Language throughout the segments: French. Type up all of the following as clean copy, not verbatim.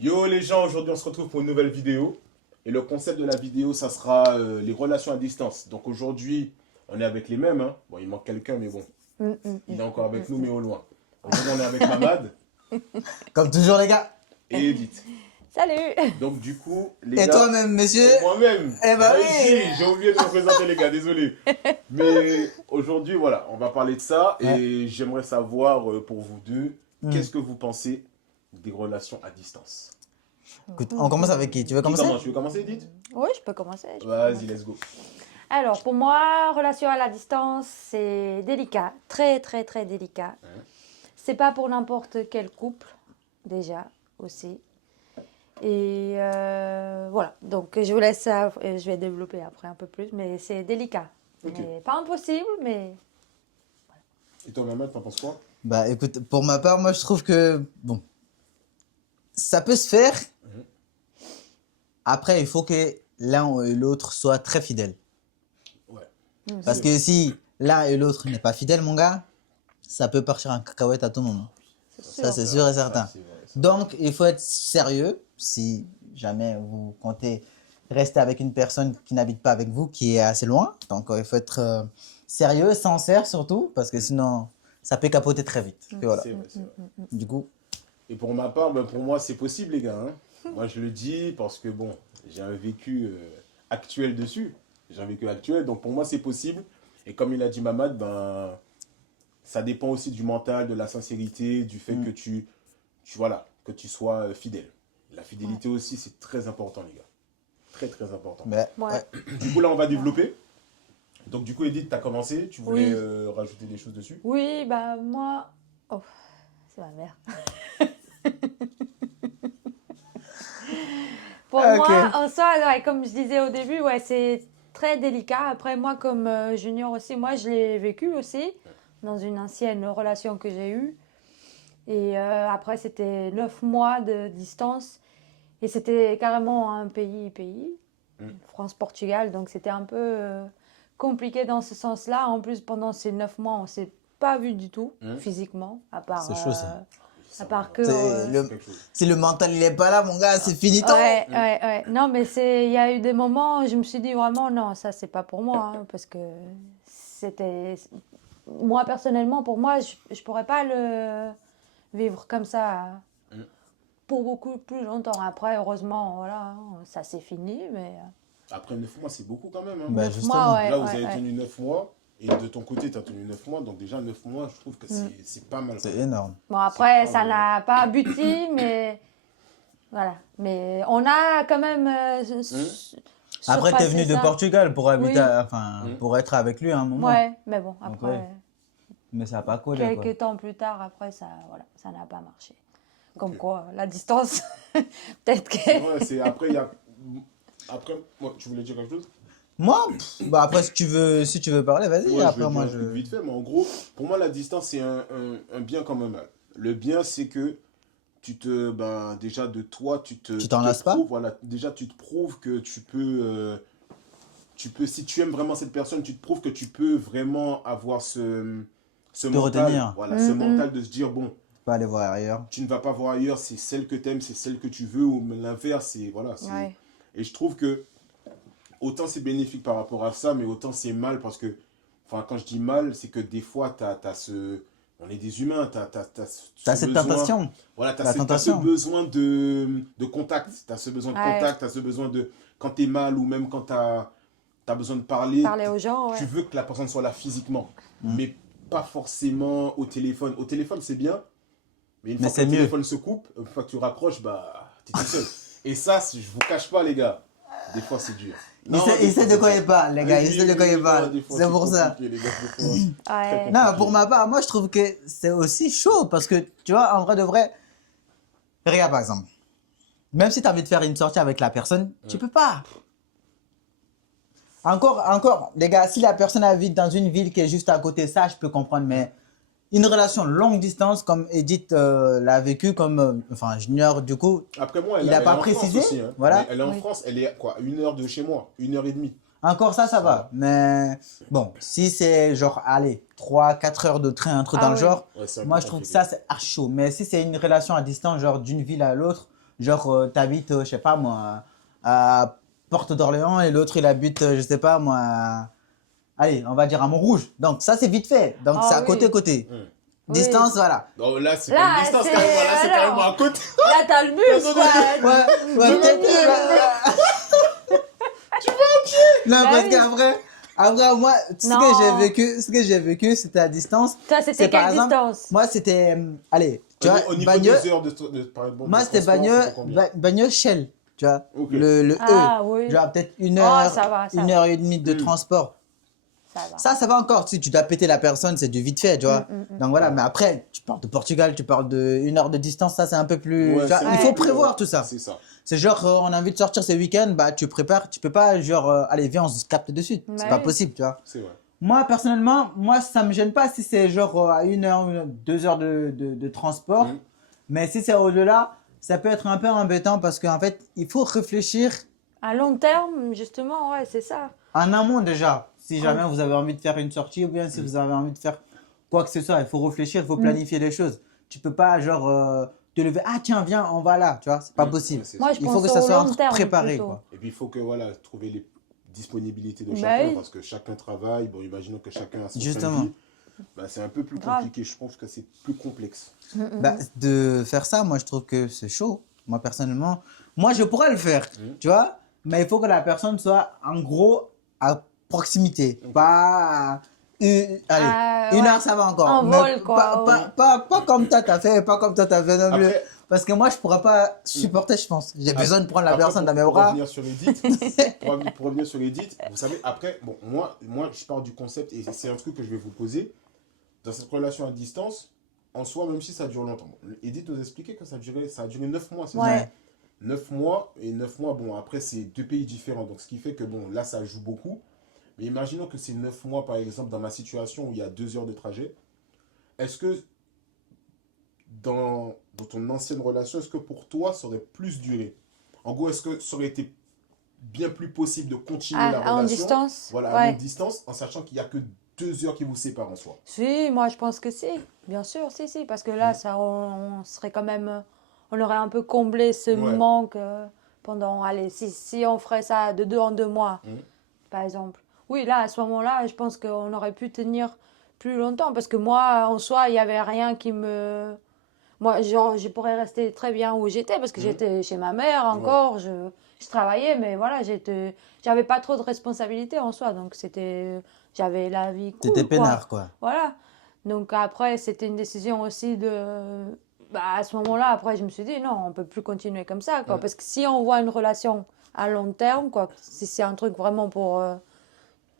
Yo les gens, aujourd'hui on se retrouve pour une nouvelle vidéo. Et le concept de la vidéo, ça sera les relations à distance. Donc aujourd'hui, on est avec les mêmes. Hein. Bon, il manque quelqu'un, mais bon, il est encore avec nous, mais au loin. Aujourd'hui, on est avec Mamad Comme toujours, les gars. et Edith. Salut! Donc du coup, les Et gars... toi-même, monsieur? Et moi-même. Eh ben Moi oui. aussi, j'ai oublié de me présenter les gars, désolé. Mais aujourd'hui, voilà, on va parler de ça. Et j'aimerais savoir, pour vous deux, qu'est-ce que vous pensez des relations à distance? Écoute, on commence avec qui? Tu veux Qui commencer? commence? Tu veux commencer, Edith? Oui, je peux commencer. Vas-y, let's go. Alors, pour moi, relation à la distance, c'est délicat. Très, très, très délicat. C'est pas pour n'importe quel couple, déjà, aussi. Et voilà. Donc, je vous laisse ça. Et je vais développer après un peu plus. Mais c'est délicat. Ok. Mais pas impossible, mais... Et toi, Mamad, t'en penses quoi? Bah écoute, pour ma part, moi je trouve que, bon, ça peut se faire. Après, il faut que l'un et l'autre soient très fidèles. Ouais. Parce que si l'un et l'autre n'est pas fidèle, mon gars, ça peut partir en cacahuète à tout moment. Ça, c'est sûr et certain. Ça, c'est vrai, ça. Donc, il faut être sérieux si jamais vous comptez rester avec une personne qui n'habite pas avec vous, qui est assez loin. Donc, il faut être sérieux, sincère surtout, parce que sinon, ça peut capoter très vite. Et voilà. C'est vrai, c'est vrai. Du coup, Et pour ma part, ben, pour moi, c'est possible, les gars. Hein. Moi, je le dis parce que, bon, j'ai un vécu actuel dessus. J'ai un vécu actuel, donc pour moi, c'est possible. Et comme il a dit Mamad, ben, ça dépend aussi du mental, de la sincérité, du fait que voilà, que tu sois fidèle. La fidélité aussi, c'est très important, les gars. Très, très important. mais, Ouais. ouais. Du coup, là, on va développer. Donc, du coup, Edith, tu as commencé. Tu voulais Oui. rajouter des choses dessus? Oui, bah moi... Oh, c'est ma mère. Pour Ok. moi, en soi, ouais, comme je disais au début, ouais, c'est très délicat. Après, moi, comme junior aussi, moi, je l'ai vécu aussi dans une ancienne relation que j'ai eue. Et après, c'était 9 mois de distance. Et c'était carrément un pays, France-Portugal. Donc, c'était un peu compliqué dans ce sens-là. En plus, pendant ces 9 mois, on ne s'est pas vu du tout, physiquement, à part... C'est chaud, ça. À part que... quelque chose. Si le mental il est pas là, mon gars, c'est fini temps. Ouais. Non, mais il y a eu des moments où je me suis dit vraiment, non, ça, c'est pas pour moi. Hein, parce que c'était... Moi, personnellement, pour moi, je pourrais pas le vivre comme ça pour beaucoup plus longtemps. Après, heureusement, voilà, hein, ça c'est fini, mais... Après 9 mois, c'est beaucoup quand même. Hein. Bah, 9 justement. mois, ouais, Là, vous ouais, avez ouais. tenu 9 mois. Et de ton côté, tu as tenu 9 mois. Donc déjà, 9 mois, je trouve que c'est pas mal. C'est énorme. Bon, après, C'est ça pas n'a pas abouti, mais... Voilà. Mais on a quand même... Après, t'es venu de ça. Portugal pour habiter, Oui. enfin, pour être avec lui à un moment. Ouais, mais bon, Donc, après... ouais. Mais ça n'a pas collé, quoi. Quelques temps plus tard, après, ça n'a pas marché. Comme quoi, la distance, peut-être que... Ouais, c'est après, il y a. Après, moi, tu voulais dire quelque chose? Moi, bah après, si tu veux parler, vas-y. Ouais, Après, je vais moi, dire un truc vite fait, mais en gros, pour moi, la distance, c'est un bien comme un mal. Le bien, c'est que ben, déjà de toi, Tu t'en lasses pas? voilà, déjà, tu te prouves que si tu aimes vraiment cette personne, tu te prouves que tu peux vraiment avoir ce peux mental, retenir. voilà, ce mental de se dire, bon, Pas aller voir ailleurs. tu ne vas pas voir ailleurs, c'est celle que tu aimes, c'est celle que tu veux, ou l'inverse, c'est, voilà, Ouais. et je trouve que autant c'est bénéfique par rapport à ça, mais autant c'est mal parce que, enfin, quand je dis mal, c'est que des fois, on est des humains, T'as ce cette besoin, tentation. voilà, La t'as ce tentation. besoin de contact, t'as ce besoin de Ouais. contact, t'as ce besoin de, quand t'es mal ou même quand t'as besoin de parler, Parler aux gens, tu ouais. veux que la personne soit là physiquement, mais pas forcément au téléphone. Au téléphone, c'est bien, mais une fois que c'est le mieux. téléphone se coupe, une fois que tu raccroches, bah, t'es tout seul. Et ça, je vous cache pas, les gars, des fois, c'est dur. Il sait de quoi il parle, les gars. Il sait de quoi il parle. C'est pour ça. Les gars, des fois, Ouais. Non, pour ma part, moi, je trouve que c'est aussi chaud parce que, tu vois, en vrai de vrai, regarde, par exemple, même si tu as envie de faire une sortie avec la personne, tu peux pas. Encore, les gars, si la personne habite dans une ville qui est juste à côté, ça, je peux comprendre, mais une relation longue distance, comme Edith l'a vécu, comme, enfin, Junior, du coup, Après moi, il elle a pas est en France précisé, aussi, hein. voilà. Elle est en Oui. France, elle est quoi, 1 heure de chez moi, 1 heure et demie. encore ça va. va. Mais bon, si c'est genre, allez, 3-4 heures de train, un truc Ah dans le oui. genre, Ouais, c'est un peu moi, je trouve que compliqué. ça, c'est archi chaud. Mais si c'est une relation à distance, genre d'une ville à l'autre, genre, t'habites, je sais pas moi, à Porte d'Orléans et l'autre, il habite, je sais pas moi, allez, on va dire à Montrouge. Donc, ça, c'est vite fait. Donc, Ah c'est à oui. côté-côté. Hum. Distance, voilà. Non, là, c'est Là, pas une distance c'est- carrément. Là, c'est alors. carrément à côté. Là, t'as le bus, Non, non, quoi. Ouais, peut-être. Tu vas à pied? Non, Bah parce oui. qu'après, moi, Non. ce que j'ai vécu, c'était à distance. Toi, C'est c'était par quelle exemple, distance? Moi, c'était, allez, tu vois, Au niveau Bagneux, des heures par exemple, moi, de c'était transport, c'était combien? Bagneux Shell, tu vois, Ok. le Ah, E, oui. genre peut-être une Oh, heure, ça va, ça une va. heure et demie de Mm. transport. Ça va. Ça va encore, tu dois péter la personne, c'est du vite fait, tu vois. Mm. Donc voilà, mais après, tu parles de Portugal, tu parles de une heure de distance, ça c'est un peu plus. Ouais, tu vois, c'est il un faut peu plus, prévoir tout ça. C'est ça. C'est genre, on a envie de sortir ce week-end, bah tu prépares, tu peux pas, genre, allez, viens, on se capte de suite. C'est Ouais. pas possible, tu vois. C'est vrai. Moi, personnellement, ça me gêne pas si c'est genre à 1 heure, 2 heures de transport. Mm. Mais si c'est au-delà, ça peut être un peu embêtant parce qu'en fait, il faut réfléchir À long terme, justement, ouais, c'est ça. en amont déjà. Si jamais vous avez envie de faire une sortie ou bien si vous avez envie de faire quoi que ce soit, il faut réfléchir, il faut planifier les choses. Tu peux pas genre te lever, ah tiens, viens, on va là, tu vois, c'est pas Mm. possible. Ouais, c'est Moi, ça. je Il pense faut que ça au soit long terme préparé, plutôt. quoi. Et puis il faut que voilà, trouver les disponibilités de Bah chacun oui. parce que chacun travaille. Bon, imaginons que chacun a son Justement. train de vie. Bah, c'est un peu plus Grave. compliqué. Je trouve que c'est plus complexe. Bah, de faire ça, moi je trouve que c'est chaud. Moi personnellement, moi je pourrais le faire, tu vois, mais il faut que la personne soit en gros à proximité, pas allez, Ah, 1 ouais. heure ça va encore. En mais vol, quoi, pas comme toi t'as fait, pas comme toi t'as fait non plus. Après- Parce que moi je pourrais pas supporter, je pense. J'ai besoin de prendre la Après, personne dans mes pour bras. revenir sur les dites, pour revenir sur les dites, vous savez, après, bon, moi, je pars du concept et c'est un truc que je vais vous poser. Dans cette relation à distance, en soi, même si ça dure longtemps. Edith nous a expliqué que ça a duré 9 mois, c'est ça? Ouais. 9 mois, et 9 mois, bon, après, c'est 2 pays différents. Donc, ce qui fait que, bon, là, ça joue beaucoup. Mais imaginons que c'est 9 mois, par exemple, dans ma situation où il y a 2 heures de trajet. Est-ce que, dans ton ancienne relation, est-ce que pour toi, ça aurait plus duré? En gros, est-ce que ça aurait été bien plus possible de continuer la relation? En distance? Voilà, à Ouais. longue distance, en sachant qu'il n'y a que 2 heures qui vous séparent en soi. Si, moi je pense que si, bien sûr, si, parce que là, ça, on serait quand même, on aurait un peu comblé ce Ouais. manque pendant, allez, si on ferait ça de 2 en 2 mois, Mhm. par exemple. Oui, là, à ce moment-là, je pense qu'on aurait pu tenir plus longtemps, parce que moi, en soi, il n'y avait rien qui me... Moi, genre, je pourrais rester très bien où j'étais, parce que Mhm. j'étais chez ma mère encore, je travaillais, mais voilà, j'avais pas trop de responsabilités en soi, donc j'avais la vie cool, T'étais quoi. peinard quoi. Voilà. Donc après, c'était une décision aussi de... Bah, à ce moment-là, après, je me suis dit, non, on peut plus continuer comme ça, quoi. Mm. Parce que si on voit une relation à long terme, quoi, si c'est un truc vraiment pour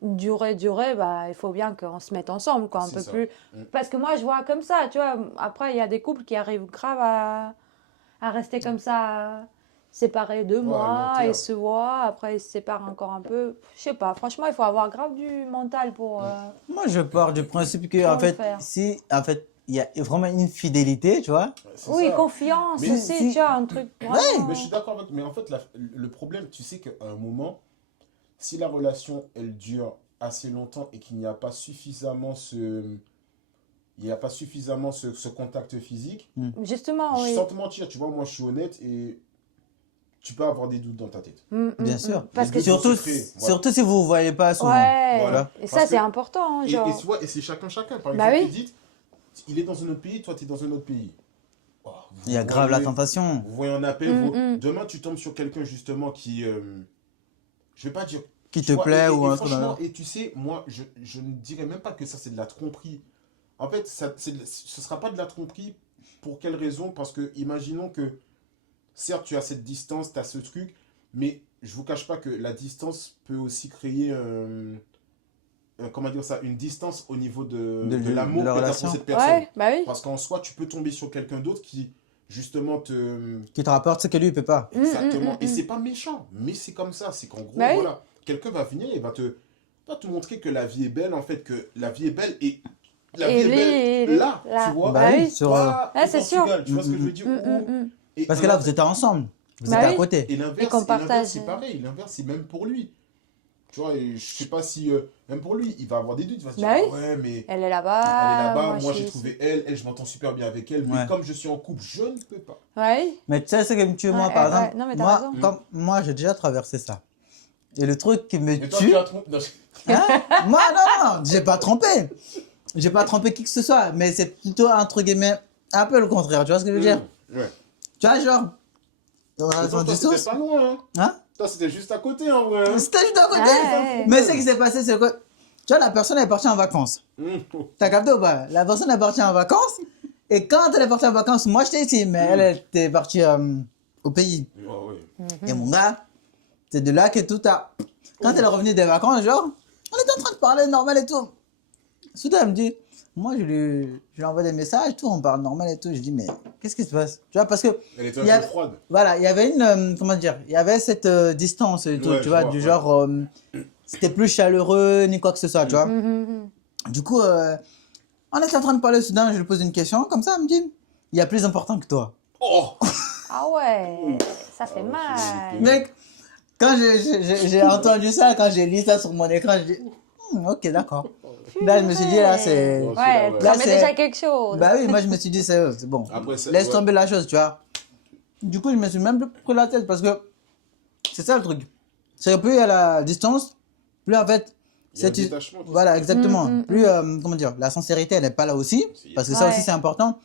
durer, bah, il faut bien qu'on se mette ensemble, quoi. On C'est peut ça. plus... Mm. Parce que moi, je vois comme ça, tu vois. Après, il y a des couples qui arrivent grave à rester comme ça, séparés 2 Ouais, mois, long terme. et se voient, après ils se séparent encore un peu. Je sais pas, franchement, il faut avoir grave du mental pour... Moi je pars du principe que Faut en le fait, faire. si en fait il y a vraiment une fidélité, tu vois. Ouais, c'est Oui, ça. confiance Mais aussi, si- tu vois, un truc vraiment... Mais je suis d'accord avec. Mais en fait, le problème, tu sais qu'à un moment, si la relation, elle dure assez longtemps et qu'il n'y a pas suffisamment ce contact physique, Justement, oui. sans te mentir, tu vois, moi je suis honnête et tu peux avoir des doutes dans ta tête. Bien sûr. Parce que... Les deux Surtout, sont secrets, voilà. surtout si vous ne voyez pas souvent. Ouais, Voilà. et Parce ça, c'est que- important, hein, Et, genre... et, tu vois, et c'est chacun. Par Bah exemple, oui. Edith, il est dans un autre pays, toi tu es dans un autre pays. Oh, vous Il y a grave la voyez- tentation. Vous voyez un appel, Mm. demain tu tombes sur quelqu'un justement qui, je vais pas dire, Qui tu te vois, plaît et ou un truc dans franchement, le- et tu sais, moi je ne dirais même pas que ça c'est de la tromperie. En fait, ce sera pas de la tromperie. Pour quelle raison? Parce que imaginons que, certes tu as cette distance, tu as ce truc, mais je vous cache pas que la distance peut aussi créer, comment dire ça, une distance au niveau de l'amour de la que tu as relation. pour cette personne. Ouais, bah oui. Parce qu'en soi, tu peux tomber sur quelqu'un d'autre qui, justement, te... Qui te rapporte ce que lui il peut pas. Exactement. Et c'est pas méchant, mais c'est comme ça. C'est qu'en gros, Bah oui. voilà, quelqu'un va venir et va te montrer que la vie est belle, en fait, que la vie est belle et la vie Et est lui, belle là, là. tu vois. Bah Bah oui, oui. sur, Pas Ah, au c'est sûr. Portugal, tu vois ce que je veux dire? Et Parce que là, vous êtes ensemble. Vous Bah êtes à oui. côté. Et Et l'inverse, qu'on et l'inverse, partage. c'est pareil. L'inverse, c'est même pour lui. Tu vois, et je sais pas si, même pour lui, il va avoir des doutes. Il va se dire, Bah oui. ah ouais, mais Elle est elle est là-bas. là-bas, moi je j'ai suis trouvé elle, je m'entends super bien avec elle, mais Ouais. comme je suis en couple, je ne peux pas. Ouais. Mais tu sais, ce qui me tue, moi, Ouais, par ouais, exemple, ouais. Non, mais t'as moi, raison. comme, moi, j'ai déjà traversé ça. Et le truc qui me Et toi, tue, tu as trompé. Non, hein, moi, non, j'ai pas trompé. J'ai pas trompé qui que ce soit, mais c'est plutôt, entre guillemets, un peu le contraire. Tu vois ce que je veux dire? Ouais. Tu vois, genre, dans la Mais relation toi, de c'était distance, pas loin, hein. hein? Toi, c'était juste à côté, en vrai. Hein. C'était juste à côté. Ouais. Mais ce qui s'est passé, c'est que, tu vois, la personne est partie en vacances. T'as capté ou pas? La personne est partie en vacances. Et quand elle est partie en vacances, moi j'étais ici, mais elle était partie au pays. Ah ouais. Et mon gars, c'est de là que tout a. Quand elle est revenue des vacances, genre, on était en train de parler normal et tout. Soudain, elle me dit, moi je lui envoie des messages, tout, on parle normal et tout. Je dis, mais qu'est-ce qui se passe? Tu vois, parce que. Elle était il y un a- peu froide. Voilà, il y avait une. Comment dire? Il y avait cette distance et tout, Ouais, tu je vois, vois, du ouais. genre. C'était plus chaleureux ni quoi que ce soit, tu vois. Mhm. Du coup, on était en train de parler soudain, je lui pose une question, comme ça, elle me dit, il y a plus important que toi. Oh Ah ouais, ça fait Ah, mal. c'est- Mec, quand j'ai entendu ça, quand j'ai lu ça sur mon écran, je dis, ok, d'accord. Là, je me suis dit, là, c'est. Ouais. Ouais, Là, ça met c'est- déjà quelque chose. Bah oui, moi, je me suis dit, c'est bon. Après, c'est- Laisse ouais. tomber la chose, tu vois. Du coup, je me suis même plus pris la tête parce que c'est ça le truc. C'est que plus il y a la distance, plus en fait. Il y a un c'est- détachement qui se Voilà, fait. exactement. Plus, mm. comment dire, la sincérité, elle n'est pas là aussi. Si. Parce que ça aussi, Ouais. c'est important.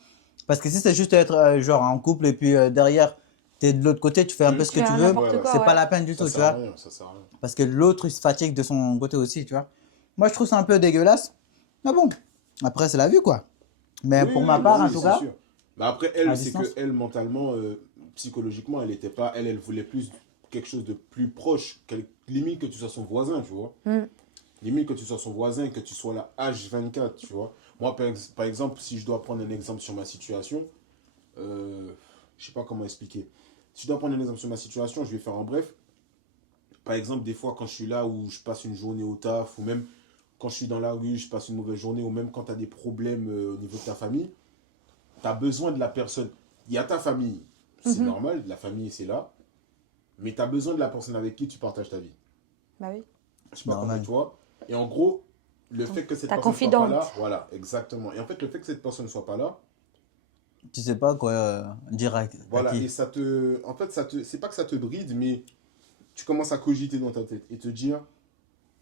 Parce que si c'est juste être genre en couple et puis derrière, t'es de l'autre côté, tu fais un peu ce que Tu tu fais veux, n'importe Ouais, quoi, c'est ouais. pas la peine du Ça tout, tu sert à vois. rien, ça sert à rien. Parce que l'autre, il se fatigue de son côté aussi, tu vois. Moi, je trouve ça un peu dégueulasse. Mais bon, après, c'est la vue, quoi. Mais Oui, pour oui, ma oui, part, oui, en tout c'est cas, sûr. Mais après, à elle, c'est distance. que elle, mentalement, psychologiquement, elle était pas. Elle voulait plus quelque chose de plus proche. Limite que tu sois son voisin, tu vois. Mm. Limite que tu sois son voisin, que tu sois là H24, tu vois. Moi, par exemple, si je dois prendre un exemple sur ma situation, je sais pas comment expliquer. Si je dois prendre un exemple sur ma situation, je vais faire en bref. Par exemple, des fois, quand je suis là où je passe une journée au taf, ou même quand je suis dans la rue, je passe une mauvaise journée, ou même quand tu as des problèmes au niveau de ta famille, tu as besoin de la personne. Il y a ta famille, c'est normal, la famille, c'est là. Mais tu as besoin de la personne avec qui tu partages ta vie. Bah oui. Je sais pas Normal. comment toi. Et en gros, le fait que cette Ta personne soit pas confidente. là, voilà, exactement. Et en fait, le fait que cette personne ne soit pas là, tu sais pas quoi dire à voilà, qui. et ça te. En fait, c'est pas que ça te bride, mais tu commences à cogiter dans ta tête et te dire,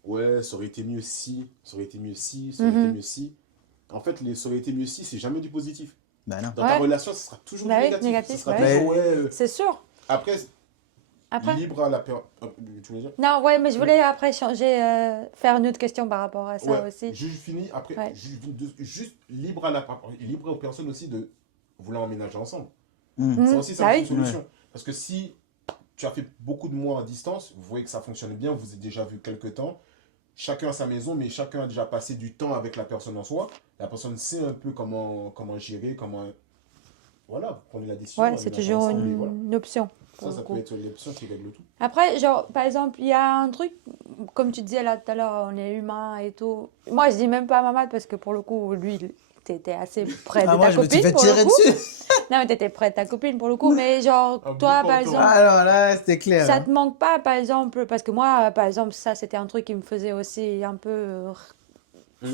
ouais, ça aurait été mieux si, ça aurait été mieux si, ça aurait été mieux si. En fait, ça aurait été mieux si, c'est jamais du positif. Ben non. Dans ta Ouais. relation, ce sera toujours Bah du oui, négatif. négatif, Ce sera bah oui. toujours, ouais. C'est sûr. Après, Après. libre à la personne. Tu veux dire? Non, ouais, mais je voulais après changer, faire une autre question par rapport à ça Ouais, aussi. je finis. Après, Ouais. juste libre, libre aux personnes aussi de vouloir emménager ensemble. Mm. Ça aussi, Bah c'est une oui. solution. Parce que si tu as fait beaucoup de mois à distance, vous voyez que ça fonctionne bien, vous avez déjà vu quelques temps, chacun a sa maison, mais chacun a déjà passé du temps avec la personne en soi. La personne sait un peu comment gérer, comment. Voilà, vous prenez la décision. Ouais, emménager c'est toujours ensemble, et voilà. une option. pour Ça le peut coup. être l'option qui règle tout. Après, genre, par exemple, il y a un truc, comme tu disais là tout à l'heure, on est humain et tout. Moi, je dis même pas Mamad parce que pour le coup, lui, t'étais assez près de Ah, moi, ta je me suis copine fait pour le tirer coup. dessus. Non, mais t'étais près de ta copine pour le coup. Mais genre, Un toi, bout par de exemple, temps. Alors là, c'était clair. ça hein. te manque pas, par exemple, parce que moi, par exemple, ça, c'était un truc qui me faisait aussi un peu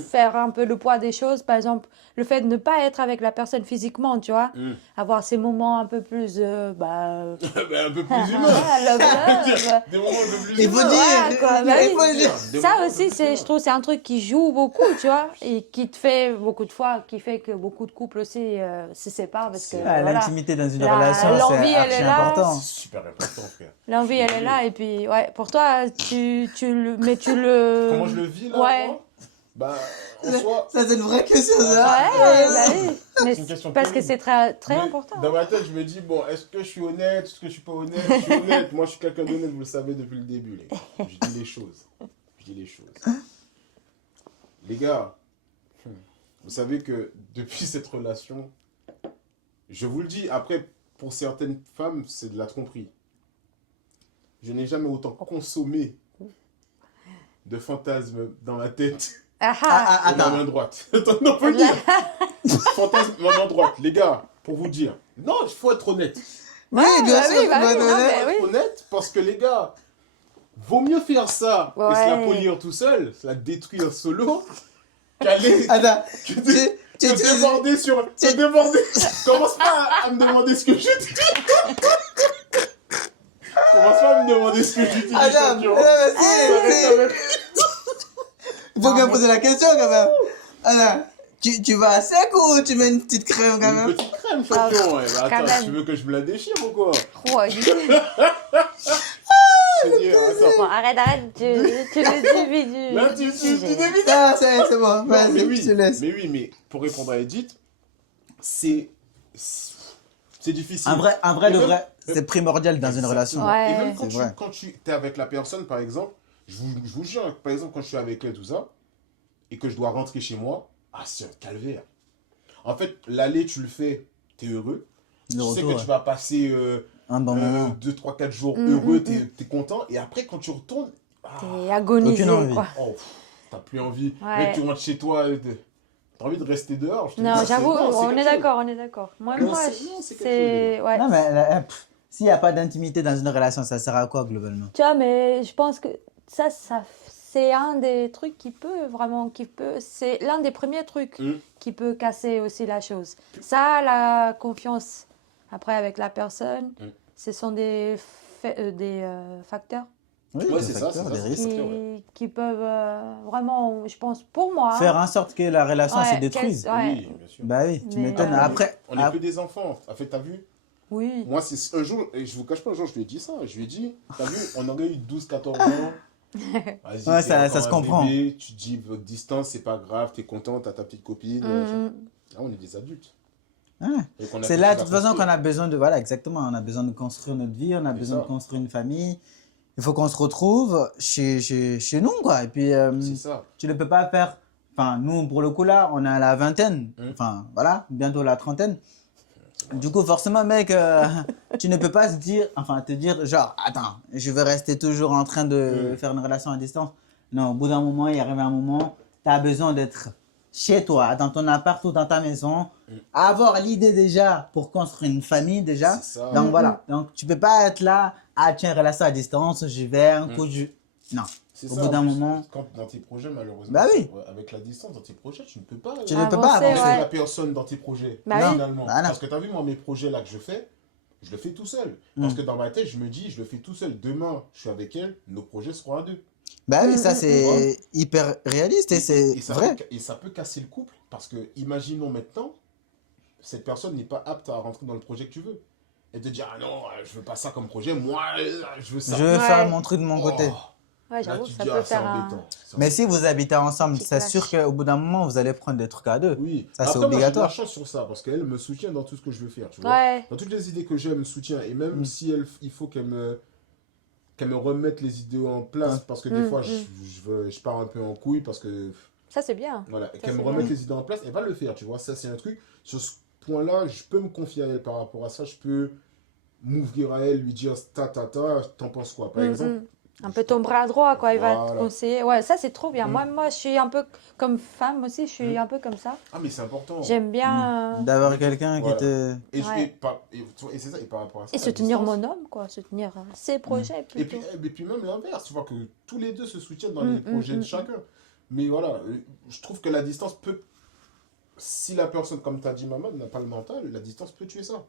faire un peu le poids des choses. Par exemple, le fait de ne pas être avec la personne physiquement, tu vois, avoir ces moments un peu plus, Ben, un peu plus ah, humain. love, love. Des moments un peu plus Il faut humains. dire. Ouais, quoi, bah il oui. faut dire. Des Ça moments un aussi, peu plus c'est, humains. je trouve, c'est un truc qui joue beaucoup, tu vois, et qui te fait beaucoup de fois, qui fait que beaucoup de couples aussi se séparent parce que Ah, voilà, L'intimité dans une La- relation, l'envie, c'est elle est archi là. important. C'est super important, frère. l'envie elle est là et puis ouais, pour toi, mais tu le. Comment je le vis là Ouais. moi Bah, en soi. Ça, c'est une vraie question. Ouais, ça. bah oui. Mais C'est une question parce que terrible. c'est très très Mais important. Dans ma tête, je me dis, bon, est-ce que je suis honnête, est-ce que je suis pas honnête? Je suis honnête. Moi, je suis quelqu'un d'honnête, vous le savez depuis le début, les gars. Je dis les choses. Je dis les choses. Les gars, vous savez que depuis cette relation, je vous le dis, après, pour certaines femmes, c'est de la tromperie. Je n'ai jamais autant consommé de fantasmes dans ma tête Ah, Ah, que ma attends. main droite. Attends, non, faut le dire. Fantasme, ma main droite. Les gars, pour vous dire, non, il faut être honnête. Oui, bien bah sûr. oui, bah tu oui, dois non, donner. mais Faut être honnête parce que les gars, vaut mieux faire ça et se la Ouais. polir tout seul, se la détruire solo, qu'aller Attends, que tu, te tu, te déborder sur... Te déborder. Commence pas à me demander ce que je dis. Commence pas à me demander ce que j'utilise, Attends, champion. il faut bien poser la question quand même. Attends, tu vas à sec ou tu mets une petite crème quand Une même? petite crème, champion. Ouais. Bah, quand attends, même. tu veux que je me la déchire ou quoi? Ouais, Seigneur, bon, attends. arrête, tu le dévis du Là, tu sujet. dévies. Ah, c'est bon, Non, mais vas-y, oui, je te laisse. mais pour répondre à Edith, c'est difficile. En vrai Et de même- vrai, c'est primordial dans une relation. Ouais. Et même C'est vrai. quand tu es avec la personne, par exemple, je vous jure, par exemple, quand je suis avec elle, tout ça, et que je dois rentrer chez moi, ah, c'est un calvaire. En fait, l'aller, tu le fais, t'es heureux. Le Tu sais retour, que tu vas passer un bon moment. 2, 3, 4 jours Mm, heureux, mm, t'es content. Et après, quand tu retournes, ah, T'es agonisé, Aucune envie. quoi. oh, t'as plus envie. Ouais. Mec, tu rentres chez toi, t'as envie de rester dehors. Je te Non, dis, j'avoue, c'est on est quelque chose. d'accord, on est d'accord. Moi, Non, moi, c'est quelque c'est... Ouais. Non, mais s'il n'y a pas d'intimité dans une relation, ça sert à quoi globalement? Tu vois, mais je pense que ça c'est un des trucs c'est l'un des premiers trucs Mm. qui peut casser aussi la chose. Ça, la confiance, après, avec la personne, Mm. ce sont des facteurs Oui, Ouais, des c'est ça, facteurs, c'est des ça. risques. qui peuvent vraiment, je pense, pour moi... Faire en sorte que la relation Ouais, se détruise. qu'elle- ouais. Oui, bien sûr. Bah oui, tu Mais- m'étonnes. Ouais. Après, On n'est que des enfants. En fait, t'as vu? Oui. Moi, c'est un jour, et je vous cache pas, un jour, je lui ai dit ça. Je lui ai dit, t'as vu, on aurait eu 12, 14 ans. Vas-y, Ouais, t'es ça encore se un comprend. bébé, tu te dis, votre distance, c'est pas grave, t'es content, t'as ta petite copine. Mm. Là, on est des adultes. ouais. Et qu'on a C'est quelque là, de chose à toute façon, qu'on construire. a besoin de. Voilà, exactement. On a besoin de construire notre vie, on a C'est besoin de ça. construire une famille. Il faut qu'on se retrouve chez nous, quoi. Et puis, C'est ça. tu ne peux pas faire. Enfin, nous, pour le coup, là, on est à la vingtaine. Mm. Enfin, voilà, bientôt la trentaine. Du coup, forcément, mec, tu ne peux pas te dire, genre, attends, je vais rester toujours en train de Mm. faire une relation à distance. Non, au bout d'un moment, il arrive un moment, tu as besoin d'être chez toi, dans ton appart ou dans ta maison, Mm. avoir l'idée déjà pour construire une famille déjà. C'est ça. Donc voilà, donc tu peux pas être là, ah tiens, relation à distance, j'y vais, un coup, Non, C'est au ça, bout en d'un plus, moment. Quand dans tes projets, malheureusement, Bah oui. avec la distance, dans tes projets, tu ne peux pas. Tu ne peux pas Avancer, avancer. Avec ouais. la personne dans tes projets, Bah oui. finalement. Bah non. Parce que tu as vu, moi, mes projets là que je le fais tout seul. Parce Mm. que dans ma tête, je me dis, je le fais tout seul. Demain, je suis avec elle, nos projets seront à deux. Bah oui, ça Mm, c'est hyper réaliste et c'est ça vrai. et ça peut casser le couple. Parce que, imaginons maintenant, cette personne n'est pas apte à rentrer dans le projet que tu veux. Et te dire, ah non, je veux pas ça comme projet, moi, je veux ça. Je veux Ouais. faire mon truc de mon Oh. côté. Ouais, Là, j'avoue, tu te ça dis, peut ah, c'est faire un... embêtant. Mais si vous habitez ensemble, Petit c'est clash. sûr qu'au bout d'un moment, vous allez prendre des trucs à deux. Oui. Ça, c'est Après, moi, j'ai de obligatoire. la chance sur ça, parce qu'elle me soutient dans tout ce que je veux faire, tu vois. Ouais. Dans toutes les idées que j'ai, elle me soutient. Et même Mm. si il faut qu'elle me remette les idées en place, Ouais. parce que des fois, Mm. je pars un peu en couille, parce que, Ça, c'est bien. voilà, Ça, qu'elle me c'est remette bien. les idées en place, elle va le faire, tu vois. Ça, c'est un truc. Sur ce point-là, je peux me confier à elle par rapport à ça. Je peux m'ouvrir à elle, lui dire, t'en penses quoi, par Mm, exemple. mm. Un peu ton bras droit, quoi, il va te Voilà. conseiller. Ouais, ça, c'est trop bien. Mm. Moi, je suis un peu comme femme aussi, je suis Mm. un peu comme ça. Ah, mais c'est important. J'aime bien... D'avoir quelqu'un Voilà. qui te. Et, Ouais. et c'est ça, et par rapport à ça. Et la soutenir distance, mon homme, quoi. Soutenir ses projets, Et plutôt. puis même l'inverse, tu vois que tous les deux se soutiennent dans Mm, les projets mm, de mm. chacun. Mais voilà, je trouve que la distance peut, si la personne, comme tu as dit Mamad, n'a pas le mental, la distance peut tuer ça.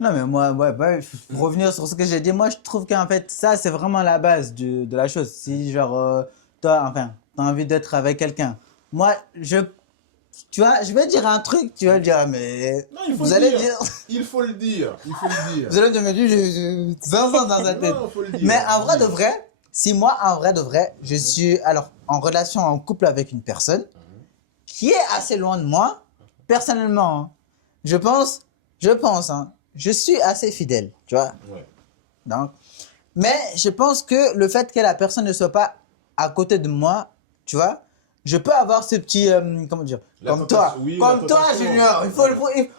Non, mais moi, ouais, pour revenir sur ce que j'ai dit, moi, je trouve qu'en fait, ça, c'est vraiment la base de la chose. Si, genre, toi, enfin, t'as envie d'être avec quelqu'un. Moi, tu vois, je vais dire un truc, tu vas dire, ah, mais. Non, il faut Vous le allez dire. dire. Il faut le dire. Il faut le dire. Vous allez dire, mais lui, j'ai 20 ans dans sa tête. Non, il faut le dire. Mais en vrai de vrai, si moi, en vrai de vrai, je suis alors en relation, en couple avec une personne qui est assez loin de moi, personnellement, hein, je pense, hein, je suis assez fidèle, tu vois. Ouais. Donc, mais je pense que le fait que la personne ne soit pas à côté de moi, tu vois, je peux avoir ce petit, comment dire, La comme toi, tentation, oui, la comme toi, tentation. Junior,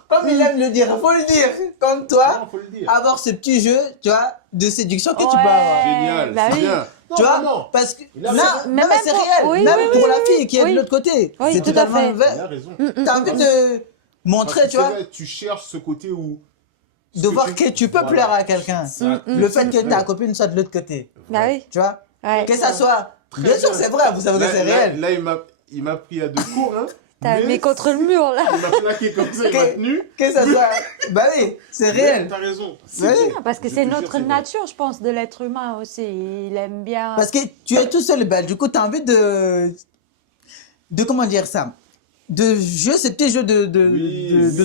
comme il aime le dire, il faut le dire, comme toi, Non, faut le dire. avoir ce petit jeu, tu vois, de séduction que tu peux Ouais. avoir. Génial, bah c'est oui. bien. Non, Tu vois, vraiment. parce que Il a non, raison. non, Mais mais même c'est pour- réel, oui, même oui, pour oui, la fille qui est oui. de l'autre côté, Oui, c'est tout à totalement fait. Il a vrai. raison. T'as envie de montrer, Parce tu que vois, c'est vrai, tu cherches ce côté où... de voir que tu peux Voilà. plaire à quelqu'un. Ça, Le fait que tu ta peux. copine soit de l'autre côté, Bah oui. tu vois. Ouais. Que ça soit. Très Bien sûr, bien. c'est vrai, vous savez que c'est réel. Là, il m'a pris à deux cours, hein. T'as mais mis contre le mur, là. Il m'a plaqué comme ça, il m'a tenu. Que ça soit. Bah oui, c'est Mais réel. T'as raison. Ouais. vrai. Parce que Je c'est te jure, notre c'est vrai. nature, je pense, de l'être humain aussi. Il aime bien. Parce que tu es tout seul, bah, du coup, tu as envie de. Comment dire ça? De jouer ces petits jeux de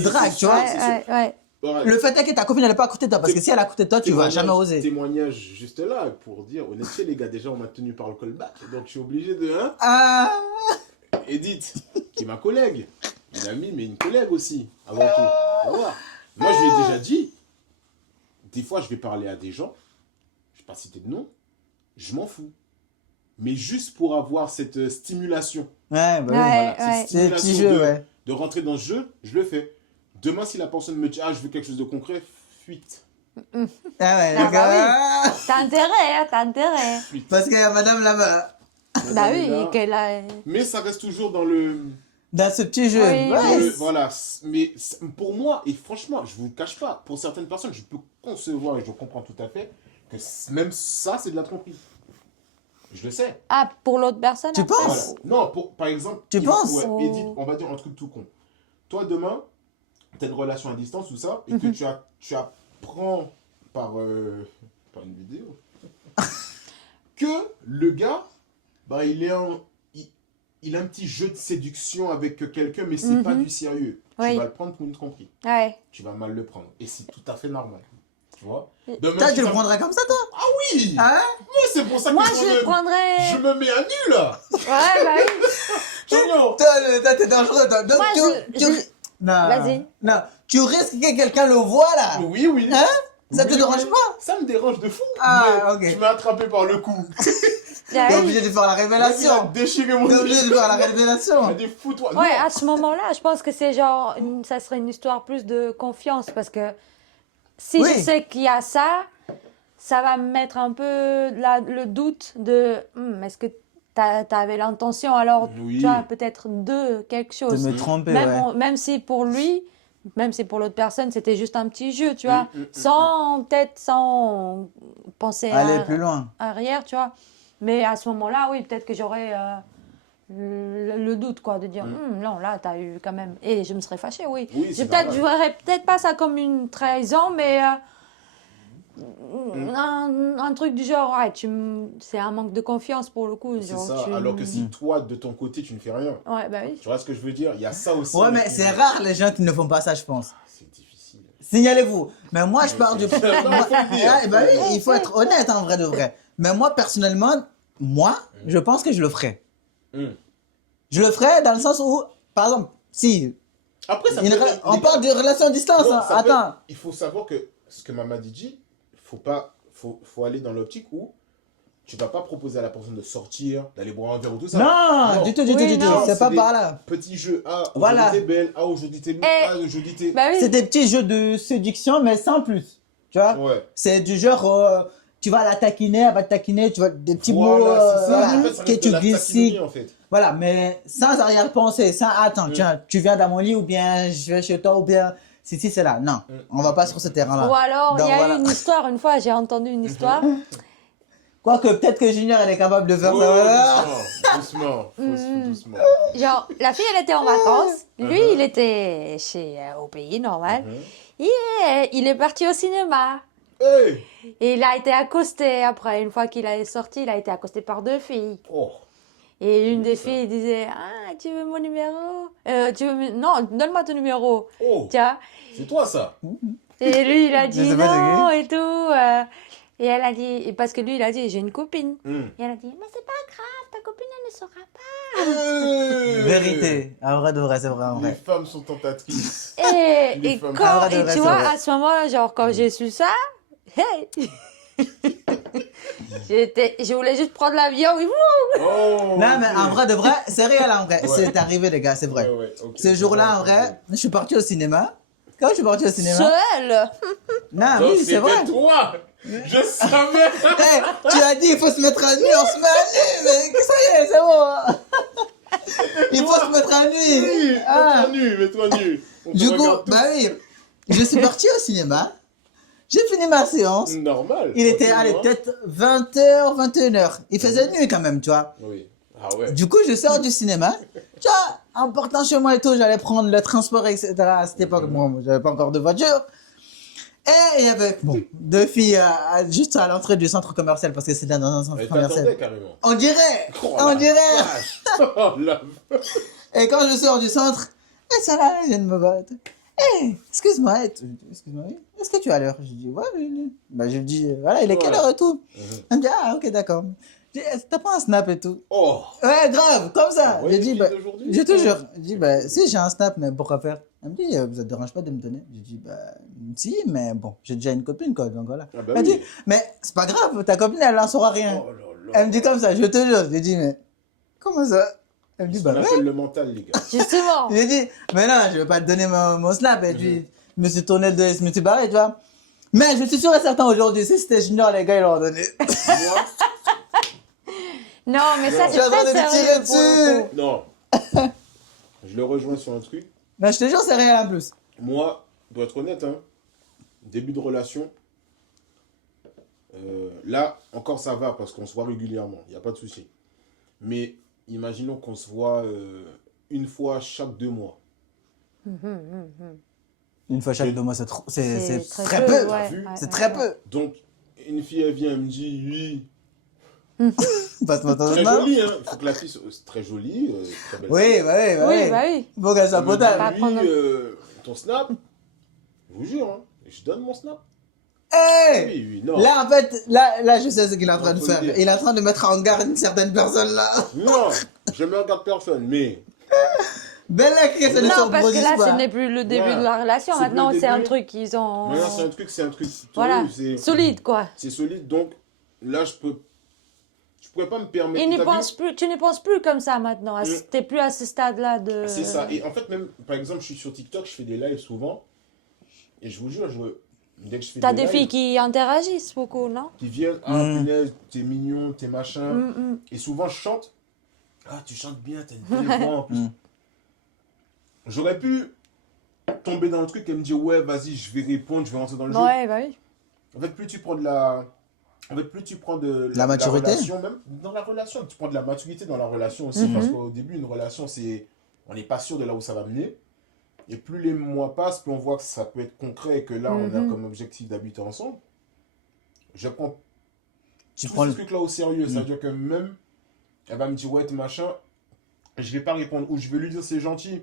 drague, c'est tu vois? Ouais, ouais. Bon, Le fait est que ta copine n'est pas à côté de toi, parce que si elle est à côté de toi, tu vas jamais oser. Témoignage juste là pour dire, honnêteté les gars, déjà on m'a tenu par le callback, donc je suis obligé de... Hein, Ah! Edith, qui est ma collègue, une amie mais une collègue aussi, avant tout. Voilà. Moi je lui ai déjà dit, des fois je vais parler à des gens, je vais pas citer de nom, je m'en fous. Mais juste pour avoir cette stimulation, Ouais, bah oui. Ouais. voilà, cette C'est des petits stimulation jeux, ouais. de rentrer dans ce jeu, je le fais. Demain si la personne me dit, ah je veux quelque chose de concret, fuite. Ah ouais, Ah les gars. T'as intérêt, hein, t'as intérêt. Parce qu'il y a madame là-bas. Bah oui, Là. qu'elle a. Mais ça reste toujours dans le... Dans ce petit jeu. Oui, Ouais. oui. Voilà, mais pour moi, et franchement, je vous le cache pas, pour certaines personnes, je peux concevoir et je comprends tout à fait que même ça, c'est de la tromperie. Je le sais. Ah, pour l'autre personne Tu après. penses? Voilà. Non, par exemple, Tu penses? ouais, Edith, on va dire un truc tout con. Toi, demain, tu as une relation à distance ou ça, et que tu apprends par une vidéo que le gars, bah, il a un petit jeu de séduction avec quelqu'un, mais c'est pas du sérieux. Oui. Tu vas le prendre pour une tromperie. Ouais. Tu vas mal le prendre. Et c'est tout à fait normal. Tu vois? Toi, tu le prendrais comme ça, toi? Oui! Hein? Moi, c'est pour ça que Moi, je le je prendrais. me mets à nu, là! Ouais, bah oui. Junior! Toi, t'es dangereux, toi. Donc, Moi, tu... Non. Vas-y. Non. Tu risques que quelqu'un le voit, là. Oui, oui. Hein? Ça te Oui, dérange oui. pas? Ça me dérange de fou. Ah, mais ok. Tu m'as attrapé par le cou. Ah T'es oui. obligé de faire la Il a révélation. déchiré mon T'es obligé de faire la Il m'a révélation. dit fous-toi. Ouais, Non. à ce moment-là, je pense que c'est genre, ça serait une histoire plus de confiance parce que si Oui. je sais qu'il y a ça, ça va me mettre un peu le doute de est-ce que t'avais l'intention alors, Oui. tu vois, peut-être de quelque De chose. me tromper, Même, ouais. même si pour lui, même si pour l'autre personne, c'était juste un petit jeu, tu vois, sans penser Aller plus loin. arrière, tu vois. Mais à ce moment-là, oui, peut-être que j'aurais le doute, quoi, de dire, non, là, t'as eu quand même... Et je me serais fâchée, oui. Oui, Je c'est normal. verrais peut-être pas ça comme une trahison, mais un truc du genre, ouais, c'est un manque de confiance pour le coup. C'est Genre, ça. Alors que si toi, de ton côté, tu ne fais rien. Ouais, bah oui. Tu vois ce que je veux dire? Il y a ça aussi. Ouais, mais c'est rare les gens qui ne font pas ça, je pense. C'est difficile. Signalez-vous. Mais moi, je parle du. Non, faut le dire. Ah, bah oui, il faut être honnête en vrai de vrai. Mais moi, personnellement, je pense que je le ferais. Hum. Je le ferais dans le sens où, par exemple, si. Après, ça On parle de relation à distance, Non, hein. ça peut- Attends. Il faut savoir que ce que Maman dit, faut aller dans l'optique où tu vas pas proposer à la personne de sortir, d'aller boire un verre ou tout ça. Non, du tout, du tout, Oui, du tout. non. C'est pas des par là. petits jeux. Ah, aujourd'hui Voilà. t'es belle. Ah, aujourd'hui t'es beau. Eh, Ah, aujourd'hui t'es. Bah oui. C'est des petits jeux de séduction, mais sans plus. Tu vois? Ouais. C'est du genre, tu vas la taquiner, elle va te taquiner, tu vois, des petits mots Voilà, c'est ça. voilà, En fait, ça que reste tu de la glisses. taquinerie, en fait. Voilà, mais sans arrière-pensée, sans attends, tiens, tu viens dans mon lit ou bien je vais chez toi ou bien si, c'est là. Non, on va pas sur ce terrain-là. Ou alors, il Donc, y a voilà. eu une histoire, une fois, j'ai entendu une histoire. Quoique peut-être que Junior, elle est capable de faire Oh, ça. Voilà. doucement, doucement. Genre, la fille, elle était en vacances. Lui, Uh-huh. il était au pays normal. Mhm. Et il est parti au cinéma. Hey! Et il a été accosté après. Une fois qu'il est sorti, il a été accosté par deux filles. Oh. Et une des ça. filles disait, ah, tu veux mon numéro? Non, donne-moi ton numéro. Oh. Tiens. C'est toi, ça? Et lui, il a Je dit sais pas non et tout. Et elle a dit, et parce que lui, il a dit, j'ai une copine. Hum. Et elle a dit, mais c'est pas grave, ta copine, elle ne saura pas. Vérité, en vrai de vrai, c'est vrai en Les vrai. femmes sont tentatrices. Et, Les et femmes. quand, Ah, ouais, et ouais, tu c'est vois, vrai. à ce moment-là, genre, quand j'ai su ça, hey! Je voulais juste prendre l'avion. Et Oh. Non, mais en ok. vrai de vrai, c'est réel en vrai. Ouais. C'est arrivé, les gars, c'est vrai. Ouais, ouais, ok. Ce jour-là, en vrai, je suis parti au cinéma. Quand je suis parti au cinéma. seule. Non, Donc, oui, c'est c'était vrai. toi. Je savais. Hey, tu as dit, il faut se mettre à nu, on se met à nu, mais ça y est, c'est bon. Il faut se mettre à nu. Oui, Ah. mets-toi nu, mets-toi nu. On te Du coup, regarde tous. bah oui, je suis parti au cinéma. J'ai fini ma séance. Normal. Il était, Tranquillement. allez, peut-être 20h, 21h. Il faisait nuit quand même, tu vois. Oui. Ah ouais. Du coup, je sors du cinéma. Tu vois, en partant chez moi et tout, j'allais prendre le transport, etc. À cette époque, moi, j'avais pas encore de voiture. Et il y avait, bon, deux filles juste à l'entrée du centre commercial, parce que c'était dans un centre Elle commercial. t'attendait carrément. On dirait, Oh, on la dirait. vache. Oh, la- Et quand je sors du centre, et ça là, elle vient de me voir. Hé, excuse-moi, excuse-moi, oui. Est-ce que tu as l'heure? Je dis, ouais, oui. Bah, je lui dis, voilà, il est quelle heure et tout? Elle me dit, ah, ok, d'accord. Je dis, t'as pas un snap et tout? Oh. Ouais, grave, comme ça. Ouais, J'ai les dit, filles bah, d'aujourd'hui, je te jure. Je dis, bah, si j'ai un snap, mais pourquoi faire? Elle me dit, ça te dérange pas de me donner? Je dis, bah, si, mais bon, j'ai déjà une copine, quoi, donc voilà. Ah bah Elle oui. dit, mais c'est pas grave, ta copine, elle en saura rien. Oh là là. Elle me dit comme ça, je te jure. J'ai dit, mais comment ça? Elle me dit, C'est ce bah, qu'on ouais. appelle le mental, les gars. Justement. J'ai dit, mais non, je vais pas te donner mon snap. Et puis, je me suis tourné le dos et je me suis barré, tu vois. Mais je suis sûr et certain aujourd'hui, si c'était Junior, les gars, ils l'auraient donné. Moi, Non, mais ça, Non. c'est Je suis en train très de me sérieux tirer pour le coup. non. Je le rejoins sur un truc. Mais je te jure, c'est réel en plus. Moi, pour être honnête, hein, début de relation, là, encore ça va parce qu'on se voit régulièrement, il n'y a pas de souci. Mais imaginons qu'on se voit une fois chaque 2 mois. Une fois chaque 2 mois, c'est C'est très peu. ouais, vu. ouais, C'est ouais, très ouais. peu. Donc, une fille, elle vient, elle me dit, oui, Passe-moi ton très snap. jolie, hein. Il faut que la fille soit très jolie, très belle. Oui, bah oui, bah Oui, oui. bah oui. Faut qu'elle soit Elle me dit, potable. Pas prendre- oui, ton snap, je vous jure, hein, je donne mon snap. Hey! Oui, oui, non. Là, en fait, là, je sais ce qu'il est en train de Faut le faire. dire. Il est en train de mettre en garde une certaine personne là. Non, je ne regarde personne, mais Belle écrit, c'est de Non, son parce que là, pas. ce n'est plus le début Voilà. de la relation. C'est plus Maintenant, le c'est un début. truc qu'ils ont. maintenant, c'est un truc Voilà, c'est solide, quoi. c'est solide, donc là, je pourrais pas me permettre. Et t'as tu n'y penses plus comme ça maintenant. Mm. T'es plus à ce stade-là de. vu C'est ça. Et en fait, même, par exemple, je suis sur TikTok, je fais des lives souvent, et je vous jure, dès que je fais T'as des des lives, filles qui interagissent beaucoup, non? qui viennent, ah, punaise, t'es mignon, t'es machin, Mm. et souvent, je chante, ah, tu chantes bien, t'as une belle voix en plus. J'aurais pu tomber dans le truc et me dire, ouais, vas-y, je vais répondre, je vais rentrer dans le jeu. Ouais, bah oui. En fait, plus tu prends de La maturité. relation, même dans la relation, tu prends de la maturité dans la relation aussi, parce qu'au début, une relation, on n'est pas sûr de là où ça va mener. Et plus les mois passent, plus on voit que ça peut être concret et que là, on a comme objectif d'habiter ensemble. Je prends Tu tous prends ces le. trucs-là au sérieux. Ça veut dire que même, elle va me dire, ouais, t'es machin, je vais pas répondre, ou je vais lui dire, c'est gentil.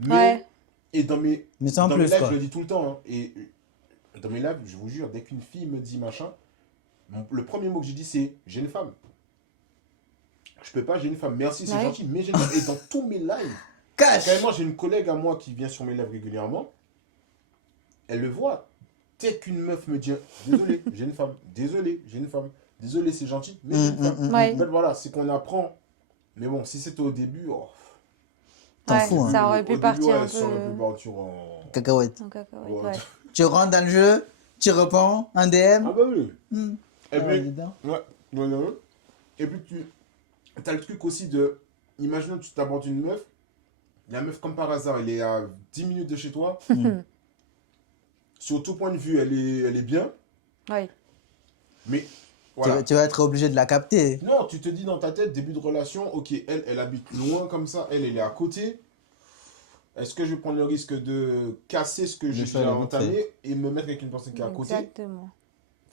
Mais, Ouais. et dans mes Mais c'est en dans mes plus, lives, quoi. je le dis tout le temps. Hein, et dans mes lives, je vous jure, dès qu'une fille me dit machin, le premier mot que j'ai dit, c'est j'ai une femme. Je peux pas, j'ai une femme. Merci, c'est Ouais. gentil, mais j'ai une femme. Et dans tous mes lives, Cash! carrément, j'ai une collègue à moi qui vient sur mes lives régulièrement. Elle le voit. Dès qu'une meuf me dit désolé, j'ai une femme. Désolé, j'ai une femme. Désolé, c'est gentil, mais j'ai une femme. Ouais. En fait, voilà, c'est qu'on apprend. Mais bon, si c'était au début, oh, T'en Ouais, fous, hein. ça aurait au pu début, partir ouais, un ça aurait pu peu. partir en. Cacahuète. En cacahuète, Ouais. ouais. Tu rentres dans le jeu, tu réponds, un DM. Ah bah oui. Hmm. Et Ah, puis, évident. ouais. Et puis tu as le truc aussi de, imaginons que tu t'abordes une meuf, la meuf comme par hasard, elle est à 10 minutes de chez toi. Sur tout point de vue, elle est bien, Ouais. mais voilà. Tu vas être obligé de la capter. Non, tu te dis dans ta tête, début de relation, ok, elle habite loin comme ça, elle est à côté. Est-ce que je vais prendre le risque de casser ce que j'ai faire déjà le montrer. entamé et me mettre avec une personne qui est à côté? Exactement.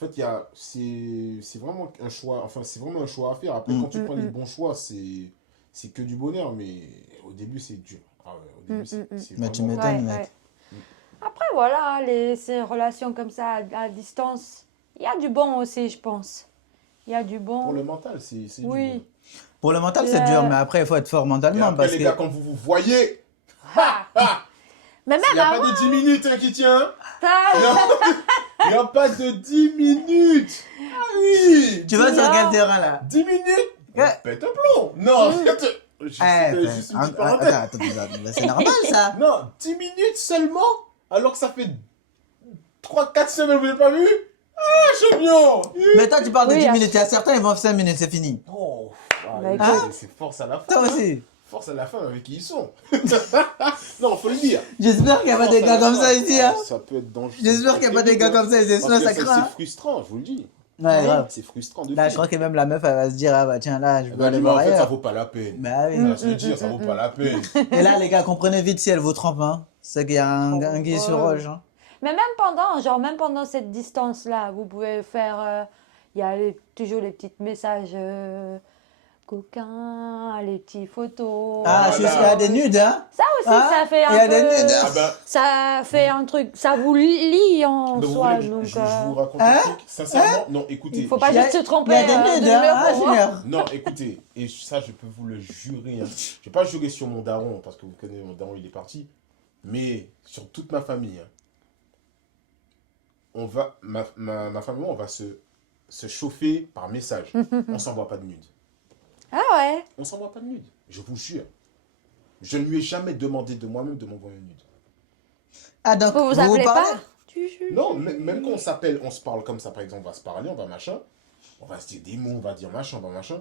En fait, c'est vraiment un choix, enfin, c'est vraiment un choix à faire. Après, quand tu prends les bons choix, c'est que du bonheur, mais au début, c'est dur. Ah ouais, au début, c'est Mais tu vraiment- m'étonnes. Ouais, mec. ouais. Après, voilà, ces relations comme ça à distance, il y a du bon aussi, je pense. Il y a du bon. Pour le mental, c'est du Oui. bon. Pour le mental, c'est Le- dur, mais après, il faut être fort Et mentalement. après, Parce les que. gars, quand vous vous voyez, Mais il même n'y a avant, pas de 10 minutes hein, qui tient. t'as- Il n'y a pas de 10 minutes. Ah oui. Tu vas sur Non. quel terrain là? 10 minutes. Ouais. Pète un plomb. Non, Eh, juste une petite parenthèse. attends, c'est normal ça. Non, 10 minutes seulement, alors que ça fait 3-4 semaines que vous n'avez pas vu. Ah, champion. Mais toi, tu parles de Oui, 10 à- minutes, il y a certains, ils vont faire 5 minutes, c'est fini. Oh, Bah, ah, écoute. c'est force à la fin. Toi hein. aussi. Force à la femme avec qui ils sont. Non, faut le dire. J'espère qu'il n'y a pas des Force à gars la comme ça femme. ici. Hein. Ça peut être dangereux. J'espère qu'il n'y a pas des gars comme ça ici, sinon Parce que ça craint. c'est Hein. frustrant, je vous le dis. Ouais, grave. C'est frustrant de Là, fou. je crois que même la meuf, elle va se dire, ah bah tiens, là, je Elle dois va aller dire, mais voir en fait, ça ailleurs. vaut pas la peine. Bah oui. Elle va se le dire, ça vaut pas la peine. Et là, les gars, comprenez vite si elle vous trompe. Hein. C'est qu'il y a un guy sur roche. Hein. Mais même pendant cette distance-là, vous pouvez faire. Il y a toujours les petits messages coquins, les petites photos. Ah, Voilà. il y a des nudes, hein. Ça aussi, Ah, ça fait il y a un des peu. nudes. Ah ben, Ça fait un truc. Ça vous lie en donc, vous soi. voulez que Donc, je vous raconte Hein un truc sincèrement, non, écoutez. il ne faut pas Il y a- juste se Il tromper y a des de nudes, hein, ah, numéro. Junior. Non, écoutez, et ça, je peux vous le jurer. Hein. Je vais pas jurer sur mon daron, parce que vous connaissez, mon daron, il est parti. Mais sur toute ma famille, hein, on va, ma famille, on va se chauffer par message. On s'envoie pas de nudes. Ah ouais. On s'envoie pas de nudes. Je vous jure. Je ne lui ai jamais demandé de moi-même de m'envoyer une nude. Ah, donc, Vous vous vous appelez parlez pas? Tu jures? Non, même quand on s'appelle, on se parle comme ça, par exemple, on va se parler, on va machin. On va se dire des mots, on va dire machin, on va machin.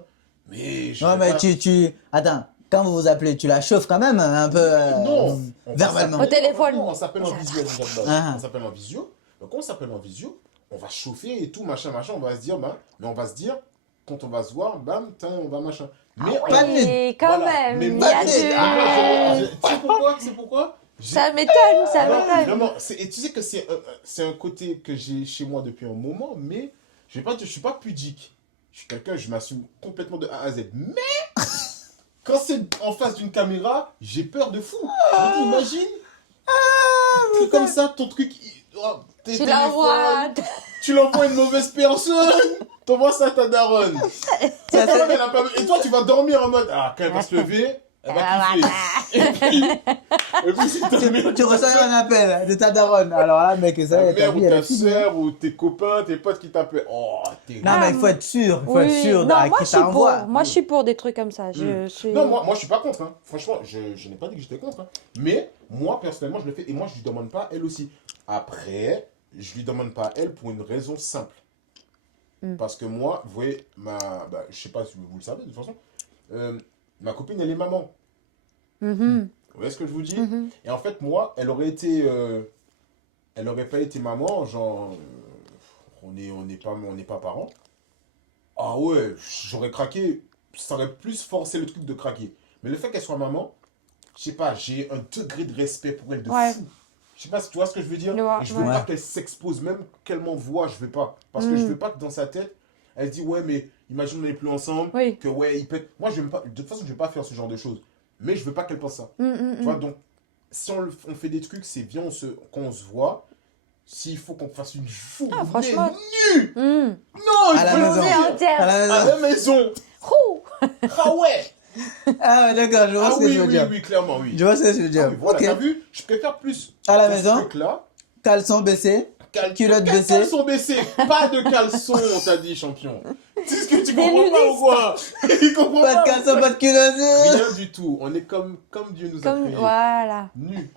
Mais je Non, vais mais pas- Attends, quand vous vous appelez, tu la chauffes quand même un peu Non, on va verbalement. s'appeler- Au téléphone. Non, on s'appelle en visio déjà de base. Ah. On s'appelle en visio. Donc, quand on s'appelle en visio, on va chauffer et tout, machin, machin. On va se dire, bah, mais on va se dire, quand on va se voir, bam, tiens, on va machin. Mais Pas de nude. Et quand voilà. même, Mais il y moi, a je- du... Tu sais pourquoi? C'est pourquoi? Ça m'étonne, ça Non, m'étonne. vraiment, et tu sais que c'est un côté que j'ai chez moi depuis un moment, mais je vais pas dire, je suis pas pudique. Je suis quelqu'un, je m'assume complètement de A à Z. Mais quand c'est en face d'une caméra, j'ai peur de fou. Je me dis, imagine, un truc comme ça, ton truc, tes Tu l'envoies. téléphones, tu l'envoies à une mauvaise personne, t'envoies ça à ta daronne. Ta daronne, elle a pas- Et toi, tu vas dormir en mode, ah, quand elle va se lever, elle va kiffer. Et puis c'est ta mère. Tu reçois un appel de ta daronne. Alors là, mec, ça, Ta ta mère vie, ou elle ta est finie. soeur ou tes copains, tes potes qui t'appellent. Oh, t'es. Non, mais il faut être sûr. Il faut être sûr non, à moi, qui je suis pour. t'envoie. Moi, je suis pour des trucs comme ça. Je suis... Non, moi je suis pas contre. Hein. Franchement, je n'ai pas dit que j'étais contre. Hein. Mais moi, personnellement, je le fais. Et moi, je lui demande pas, elle aussi. Après, je lui demande pas, elle, pour une raison simple. Parce que moi, vous voyez, je sais pas si vous le savez, de toute façon, ma copine, elle est maman. Mhm. Vous voyez ce que je vous dis? Mhm. Et en fait, moi, elle aurait pas été maman, genre, on n'est pas parents. Ah ouais, j'aurais craqué, ça aurait plus forcé le truc de craquer. Mais le fait qu'elle soit maman, je sais pas, j'ai un degré de respect pour elle de Ouais. fou. Je sais pas si tu vois ce que je veux dire. Je vois, Et je veux ouais. pas qu'elle s'expose, même qu'elle m'envoie, je veux pas. Parce que je veux pas que dans sa tête, elle se dit, ouais, mais imagine on n'est plus ensemble, Oui. que ouais, il peut. Moi, je veux pas, de toute façon, je vais pas faire ce genre de choses. Mais je veux pas qu'elle pense ça. Tu vois, donc, si on fait des trucs, c'est bien quand on se voit. S'il faut qu'on fasse une journée franchement. nue, Mhm. non, À la il faut le maison. dire. C'est entière. À la maison. À la maison. Ouh. Ah ouais. Ah, ouais, d'accord, je vois Ah ce que oui, tu veux oui, dire. oui, clairement, oui. Je vois ce que tu veux Ah dire. oui, voilà, Ok. t'as vu, je préfère plus À la dans ce maison. truc-là. Caleçon baissé. Culotte baissée. Caleçon baissé, pas de caleçon, on t'a dit, champion. C'est ce que tu Des comprends pas ou quoi? Il comprend Pas de pas. caleçon, pas de culotte. Rien du tout. On est comme Dieu nous a Comme... créés. Voilà. Nus.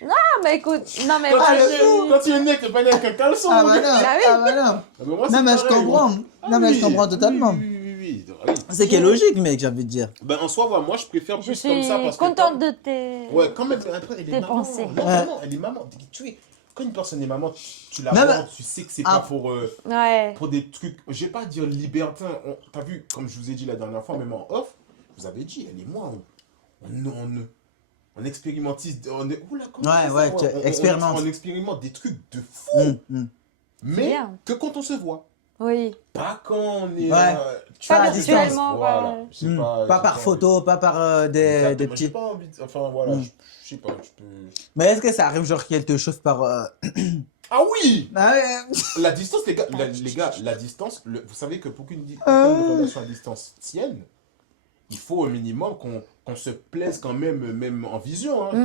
Ah, mais écoute, non, mais Quand, moi, quand tu es né, t'es pas né avec un caleçon. Ah mon bah gars. non. Bah oui. Ah bah non. Ah bah moi, Non, c'est mais je pareil, comprends. moi. Non, mais je oui, comprends totalement. Oui. Oui. C'est qui est logique, mec, j'ai envie de dire. Ben, en soi, moi, je préfère je plus suis comme ça parce que. contente de tes... Ouais, quand même, après, elle est Tes maman. pensées. Non, Ouais. vraiment, elle est maman. Tu es... Quand une personne est maman, tu la Non, mais- vois, tu sais que c'est Ah. pas Ouais. pour des trucs. Je vais pas dire libertin. T'as vu, comme je vous ai dit la dernière fois, même en off, je vous avais dit, elle et moi, on expérimentise. Oula, comment Ouais, on dit ouais, ça, tu expérimentes. On expérimente des trucs de fou. Mais bien. que quand on se voit. Oui. Pas quand on est. Ouais. Tu Pas vois, à distance. virtuellement, Voilà. ouais. J'ai Pas j'ai par envie. photo, pas par des Exactement, j'ai petits. pas envie de... Enfin, voilà, Mm. je sais pas, je peux... Mais est-ce que ça arrive, genre, qu'elle te chauffe par. Ah oui! Ah ouais. La distance, les gars, la distance, vous savez que pour qu'une relation à distance tienne, il faut au minimum qu'on se plaise quand même en vision, hein,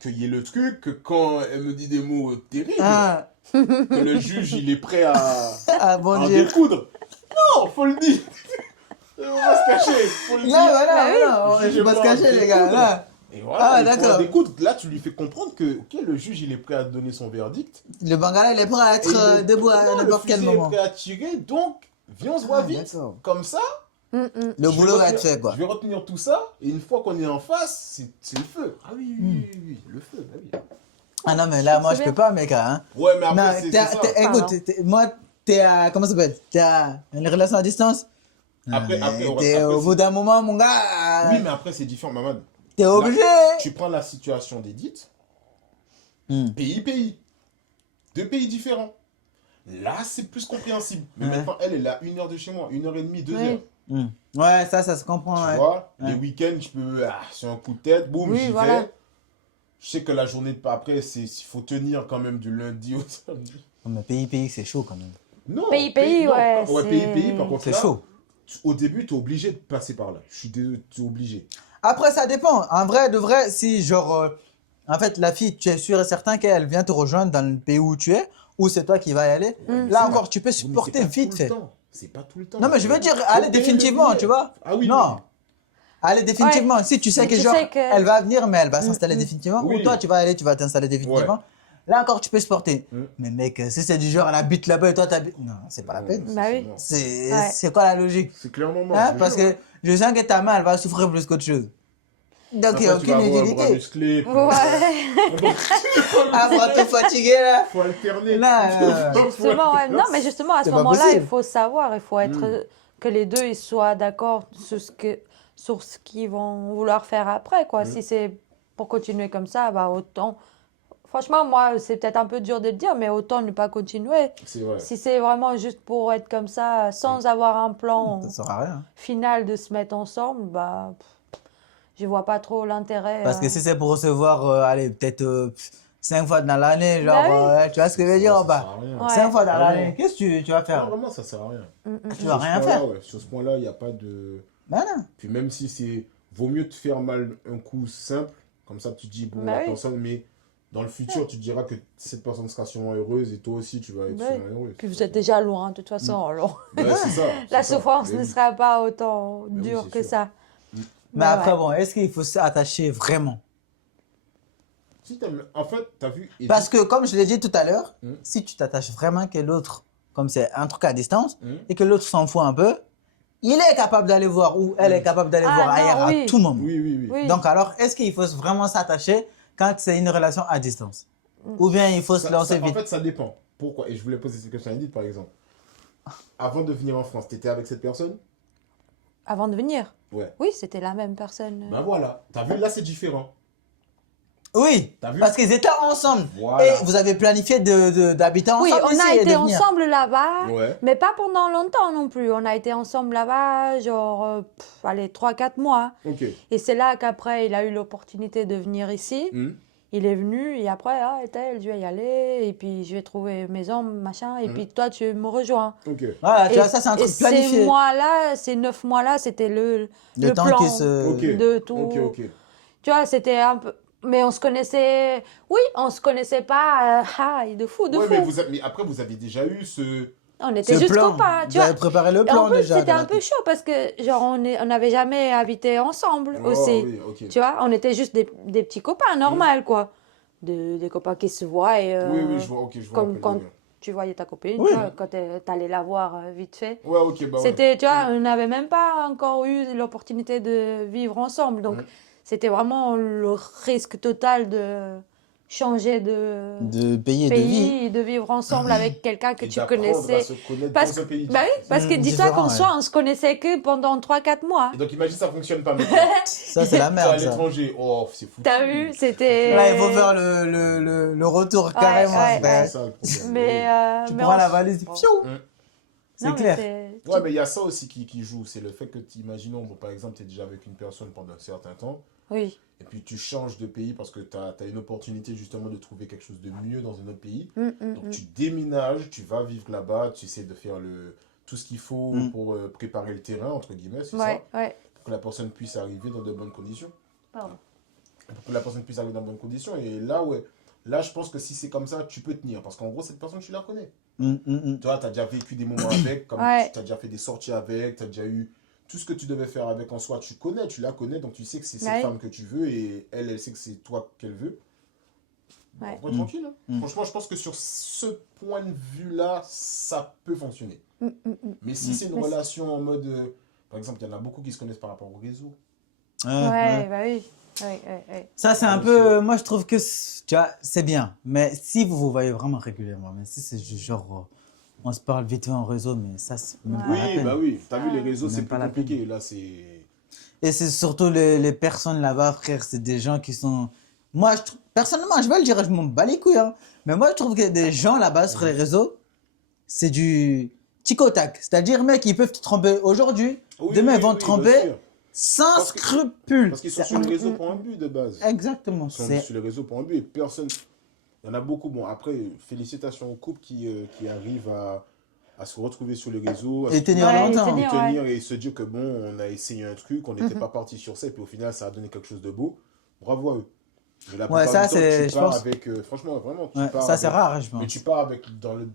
qu'il y ait le truc, que quand elle me dit des mots terribles, Ah, que le juge, il est prêt à bon en Dieu. découdre. Non, faut le dire. On va se cacher, faut le Non, dire. voilà, oui. je vais pas se cacher, les gars. Là, Et voilà, Ah, il faut d'accord. en découdre. Là, tu lui fais comprendre que ok, le juge, il est prêt à donner son verdict. le Bangala, il est prêt à Et être debout à non, n'importe le quel fusil est moment. prêt à tirer, donc viens, on se voit Ah, vite. d'accord. Comme ça, Le boulot va être fait, quoi. Je vais retenir tout ça, et une fois qu'on est en face, c'est le feu. Ah oui, oui, oui, oui, le feu, bah oui. Ah non, mais là, moi, je peux pas, mec, hein. Ouais, mais Non, après, c'est ça. écoute, moi, t'es à, comment ça s'appelle? T'es à une relation à distance? Après, Au bout d'un moment, mon gars, oui, mais après, c'est différent, Mamad. t'es obligé. Tu prends la situation d'Edith, Hmm. pays. Deux pays différents. Là, c'est plus compréhensible. Mais Ouais. maintenant, elle est à 1 heure de chez moi, 1h30, 2 Oui. heures. Hmm. Ouais, ça se comprend, Tu ouais. vois, Ouais. les week-ends, je peux, sur un coup de tête, boum, Oui, j'y voilà. vais. Je sais que la journée de après, il faut tenir quand même du lundi au samedi. Non, mais pays, c'est chaud quand même. Non, Pays, non, ouais, ouais, c'est- pays, par contre, C'est là, chaud. au début, tu es obligé de passer par là. Je suis désolé, tu es obligé. Après, ça dépend. En vrai, de vrai, si genre, en fait, la fille, tu es sûr et certain qu'elle vient te rejoindre dans le pays où tu es, ou c'est toi qui vas y aller. Ouais, mais Là c'est encore, pas- tu peux oui, mais supporter c'est pas vite tout fait. le temps. C'est pas tout le temps. Non, mais je veux dire, Faut allez payer le définitivement, billet. tu vois. Ah oui, Non. oui. Allez définitivement. Si tu sais Mais que tu genre, sais que- elle va venir, mais elle va s'installer définitivement, Oui. ou toi, tu vas aller, tu vas t'installer définitivement. Là encore, tu peux supporter. Mm. Mais mec, si c'est du genre, elle habite là-bas et toi, t'habites. Non, c'est pas la peine. Bah oui. mort. Ouais. C'est quoi la logique? C'est clairement mort. Hein, je le parce jure, que je sens que ta main, elle va souffrir plus qu'autre chose. Donc, il n'y a Après, tu vas aucune avoir un bras utilité. musclé. puis- Ouais. Ah, bras tout fatigué là. Faut alterner. Non, Justement, ouais. Non, mais justement, à ce C'est pas moment-là, il possible. faut savoir, il faut être que les deux ils soient d'accord sur ce qu'ils vont vouloir faire après, quoi. Si c'est pour continuer comme ça, bah autant. Franchement, moi, c'est peut-être un peu dur de le dire, mais autant ne pas continuer. C'est vrai. Si c'est vraiment juste pour être comme ça, sans avoir un plan ça sert à rien. final de se mettre ensemble, bah, je vois pas trop l'intérêt. Parce que si c'est pour recevoir, allez, peut-être 5 fois dans l'année, genre, Bah oui. tu vois ce que je veux dire ou Ça pas? sert à rien. Ouais. 5 fois dans Vraiment. l'année, qu'est-ce que tu vas Non, faire? vraiment, ça sert à rien. Tu vas rien Sur ce point-là, faire. ouais, sur ce point-là, il n'y a pas de. Ben non. Puis même si c'est. Vaut mieux te faire mal un coup simple, comme ça tu dis, bon, Bah la oui. personne, mais dans le futur, tu te diras que cette personne sera sûrement heureuse et toi aussi, tu vas être Bah oui. sûrement heureux. Puis vous êtes déjà loin, de toute façon, alors. Ouais, c'est ça. La c'est ça. souffrance Mais ne oui. sera pas autant oui, dure c'est que sûr. ça. Mais après, ouais. bon, est-ce qu'il faut s'attacher vraiment? Si en fait, t'as vu. Edith, Parce que, comme je l'ai dit tout à l'heure, Mm. si tu t'attaches vraiment que l'autre, comme c'est un truc à distance, Mm. et que l'autre s'en fout un peu, il est capable d'aller voir ou elle est capable d'aller Ah, voir non, ailleurs oui. à tout moment. Oui, oui, oui. Oui. Donc alors, est-ce qu'il faut vraiment s'attacher quand c'est une relation à distance? Ou bien il faut se lancer En vite? fait, ça dépend. Pourquoi? Et je voulais poser cette question à Edith, par exemple. Avant de venir en France, t'étais avec cette personne? Avant de venir. Ouais. Oui, c'était la même personne. Ben voilà. T'as vu, là, c'est différent. Oui, T'as vu? parce qu'ils étaient ensemble. Voilà. Et vous avez planifié d'habiter ensemble Oui, on ici a et été de venir. ensemble là-bas, Ouais. mais pas pendant longtemps non plus. On a été ensemble là-bas, genre, allez, 3-4 mois. Ok. Et c'est là qu'après, il a eu l'opportunité de venir ici. Hmm. Il est venu et après, Ethel, je vais y aller. Et puis, je vais trouver maison, machin. Et puis, toi, tu me rejoins. Ok. Voilà, tu Et- vois, ça c'est un et truc planifié. Ces mois-là, ces 9 mois-là, c'était le temps plan qui se... Ok. de tout. Ok. Tu vois, c'était un peu... Mais on se connaissait... Oui, on se connaissait pas de fou, de Ouais, fou. mais après, vous avez déjà eu ce. On était Ce juste plan. copains, tu Vous avez vois. préparé le Et plan en plus, déjà. c'était de un la- peu chaud parce que, genre, on n'avait jamais habité ensemble Oh, aussi. oui, ok. Tu vois, on était juste des petits copains, normal, quoi. Des copains qui se voient et... Oui, oui, je vois. Ok, je vois. comme un peu le quand délire. tu voyais ta copine, Oui. tu vois, quand t'allais la voir vite fait. Ouais, ok, bah ouais. C'était, tu vois, on n'avait même pas encore eu l'opportunité de vivre ensemble. Donc, c'était vraiment le risque total de changer de pays et de vie. pays et de vivre ensemble avec quelqu'un que Et tu d'apprendre à connaissais. se connaître Parce dans un pays Bah oui, différent. parce que dis-toi différent, qu'en ouais. soi, on se connaissait que pendant 3-4 mois. Et donc, imagine, ça fonctionne pas maintenant. Ça c'est la T'es à merde ça. l'étranger. Oh, c'est fou. T'as vu, c'était... Là il faut faire le retour carrément. ouais, frère. C'est ça le problème. Mais, Tu mais prends on la s- valise, piou. C'est Non, mais clair. Ouais, mais il y a ça aussi qui joue. C'est le fait que, imaginons, bon, par exemple, tu es déjà avec une personne pendant un certain temps, Oui. et puis tu changes de pays parce que tu as une opportunité justement de trouver quelque chose de mieux dans un autre pays. Donc tu déménages, tu vas vivre là-bas, tu essaies de faire tout ce qu'il faut pour préparer le terrain, entre guillemets, c'est Ouais, ça, ouais. pour que la personne puisse arriver dans de bonnes conditions. Pardon. Pour que la personne puisse arriver dans de bonnes conditions. Et là, ouais, là, je pense que si c'est comme ça, tu peux tenir. Parce qu'en gros, cette personne, tu la connais. Tu vois, tu as déjà vécu des moments avec, comme Ouais. tu as déjà fait des sorties avec, tu as déjà eu tout ce que tu devais faire avec en soi, tu connais, tu la connais, donc tu sais que c'est cette Ouais. femme que tu veux et elle sait que c'est toi qu'elle veut. Ouais. Après, tranquille. Hein. Franchement, je pense que sur ce point de vue-là, ça peut fonctionner. Mais si c'est une relation en mode. par exemple, il y en a beaucoup qui se connaissent par rapport au réseau. Ouais, bah oui. Ouais, ouais, ouais. Ça, c'est un peu. Moi, je trouve que tu vois, c'est bien. Mais si vous vous voyez vraiment régulièrement, mais si c'est genre. On se parle vite fait en réseau, mais ça, c'est même pas la Oui, peine. bah oui. T'as vu, les réseaux, C'est c'est même pas plus la compliqué. Là, c'est. Et c'est surtout les personnes là-bas, frère, c'est des gens qui sont. Moi, personnellement, je vais le dire, je m'en bats les couilles, hein. Mais moi, je trouve que des gens là-bas sur les réseaux, c'est du tic au tac. C'est-à-dire, mec, ils peuvent te tromper aujourd'hui, Oui, demain, oui, ils vont te oui, bien tromper sûr. sans Parce que- scrupule. Parce qu'ils sont sur les réseaux pour un but de base. Exactement. Ils sont C'est sur les réseaux pour un but et personne. Il y en a beaucoup. Bon, après, félicitations aux couples qui arrivent à se retrouver sur les réseaux, à Et se tenir Ouais, longtemps. et et tenir, ouais. et se dire que bon, on a essayé un truc, on n'était pas parti sur ça, et puis au final, ça a donné quelque chose de beau. Bravo à eux. Mais la Ouais, plupart ça, du temps, c'est- tu je pars pense- avec. Franchement, vraiment, tu Ouais, pars ça, c'est avec. rare, je Mais pense. tu pars avec.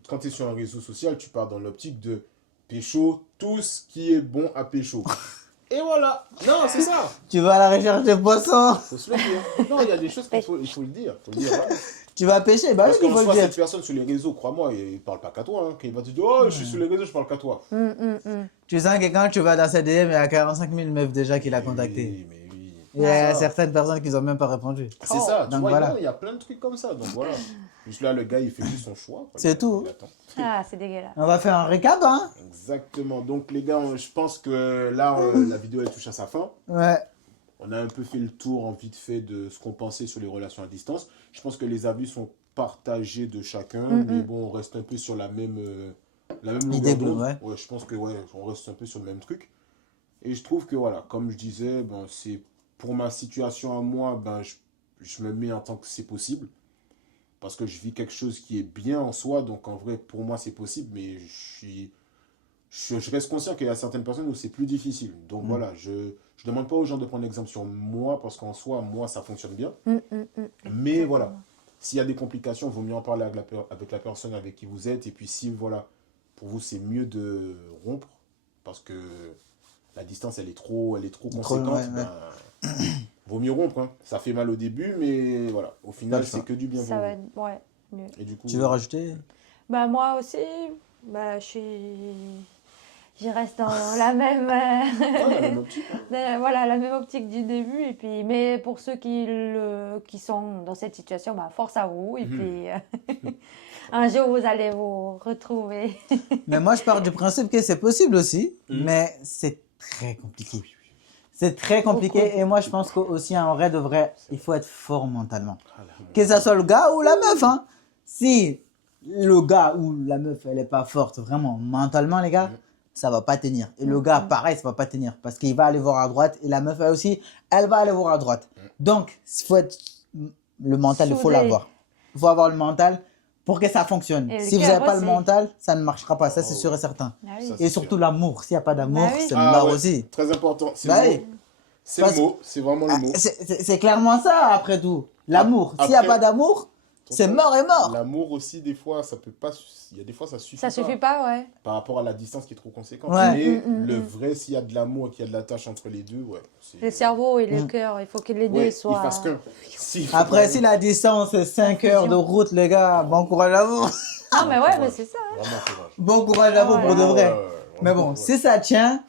Quand tu es sur un réseau social, tu pars dans l'optique de pécho tout ce qui est bon à pécho. Et voilà. Non, c'est ça. Tu vas à la recherche des poissons, Faut se le dire. Non, il y a des choses il faut le dire. Faut le dire, voilà. tu vas pêcher, bah oui, Parce il qu'en faut le soi, dire. cette personne sur les réseaux, crois-moi, il parle pas qu'à toi. Hein. Quand il va te dire, oh, je suis sur les réseaux, je parle qu'à toi. Tu sens que quand tu vas dans sa DM, il y a 45 000 meufs déjà qui l'a contacté. Oui, mais oui. Et il y a Ça. certaines personnes qui n'ont même pas répondu. C'est ça, tu Donc vois, voilà. il y a plein de trucs comme ça. Donc voilà. Juste là, le gars, il fait juste son choix. Quoi. C'est tout. Il attend. Ah, c'est dégueulasse. On va faire un récap, hein? Exactement. Donc les gars, je pense que là, la vidéo, elle touche à sa fin. Ouais. On a un peu fait le tour en vite fait de ce qu'on pensait sur les relations à distance. Je pense que les avis sont partagés de chacun, mais bon, on reste un peu sur la même Idée, longueur d'onde. ouais. Je pense que ouais, on reste un peu sur le même truc. Et je trouve que voilà, comme je disais, ben, c'est pour ma situation à moi, ben, je me mets en tant que c'est possible. Parce que je vis quelque chose qui est bien en soi, donc en vrai, pour moi, c'est possible, mais je reste conscient qu'il y a certaines personnes où c'est plus difficile. Donc voilà, je ne demande pas aux gens de prendre l'exemple sur moi, parce qu'en soi, moi, ça fonctionne bien. Mais voilà, s'il y a des complications, il vaut mieux en parler avec la personne avec qui vous êtes. Et puis si, voilà, pour vous, c'est mieux de rompre, parce que la distance, elle est trop conséquente, ouais, ben, vaut mieux rompre. Hein. Ça fait mal au début, mais voilà, au final, le choix. c'est que du bien Ça pour va vous. être, ouais, mieux. Et du coup, Tu veux rajouter? Bah, moi aussi, bah, je reste dans la même, ouais, la même optique, hein. voilà, la même optique du début. Et puis, mais pour ceux qui sont dans cette situation, bah, force à vous. Et puis, un jour, vous allez vous retrouver. Mais moi, je pars du principe que c'est possible aussi, mais c'est très compliqué. C'est très compliqué et moi, je pense qu'aussi, en vrai de vrai, il faut être fort mentalement. Que ça soit le gars ou la meuf, hein. Si le gars ou la meuf, elle est pas forte vraiment mentalement, les gars, ça va pas tenir. Et le gars, pareil, ça va pas tenir parce qu'il va aller voir à droite et la meuf, elle aussi, elle va aller voir à droite. Donc, il faut être le mental, il faut Soudé. l'avoir. Il faut avoir le mental pour que ça fonctionne. Et le Si vous cœur n'avez pas le aussi. mental, ça ne marchera pas, ça c'est Oh, sûr et certain. Ah oui. Ça, c'est Et surtout sûr. l'amour, s'il n'y a pas d'amour, Bah oui. c'est Ah mort ouais, aussi. très important. C'est Bah le oui. mot. C'est Parce- le mot. C'est vraiment le Ah, mot. c'est clairement ça après tout. L'amour. S'il n'y a Après- pas d'amour, c'est mort et mort. L'amour aussi, des fois, ça peut pas. Il y a des fois, ça suffit Ça pas. suffit pas, ouais. Par rapport à la distance qui est trop conséquente. Ouais. Mais le vrai, s'il y a de l'amour et qu'il y a de la tâche entre les deux, ouais. c'est- Le cerveau et le cœur, il faut que les deux Ouais, ils soient. fassent qu'un. Si, Après, si la distance est 5 heures de route, les gars, bon courage à vous. Ah, mais ouais, mais c'est ça. Vraiment courage. Bon courage à vous Ouais. pour de vrai. Ouais, Mais bon, si ça tient,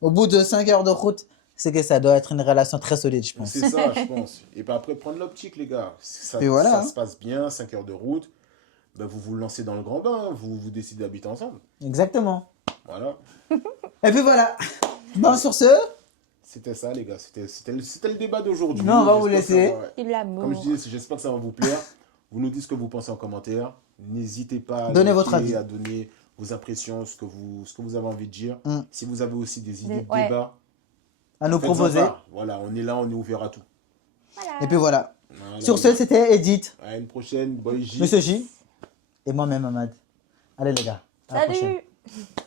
au bout de 5 heures de route, c'est que ça doit être une relation très solide, je pense. C'est ça, je pense. Et puis après, prendre l'optique, les gars. Si ça, Et voilà, ça hein. se passe bien, 5 heures de route, ben vous vous lancez dans le grand bain, hein. Vous décidez d'habiter ensemble. Exactement. Voilà. Et puis voilà. Bon, sur ce, C'était ça, les gars. C'était le débat d'aujourd'hui. Non, on va vous J'espère que laisser. ça va- Et l'amour. Comme je disais, j'espère que ça va vous plaire. Vous nous dites ce que vous pensez en commentaire. N'hésitez pas à Donnez liker, votre avis. à donner vos impressions, ce que vous avez envie de dire. Mm. Si vous avez aussi des idées de Ouais. débat, à nous faites-en proposer. part. Voilà, on est là, on est ouvert à tout. Voilà. Et puis voilà. Voilà, Sur les ce, gars. c'était Edith, À une prochaine. Boy J. Monsieur J et moi-même, Ahmad. Allez les gars, à la prochaine. Salut!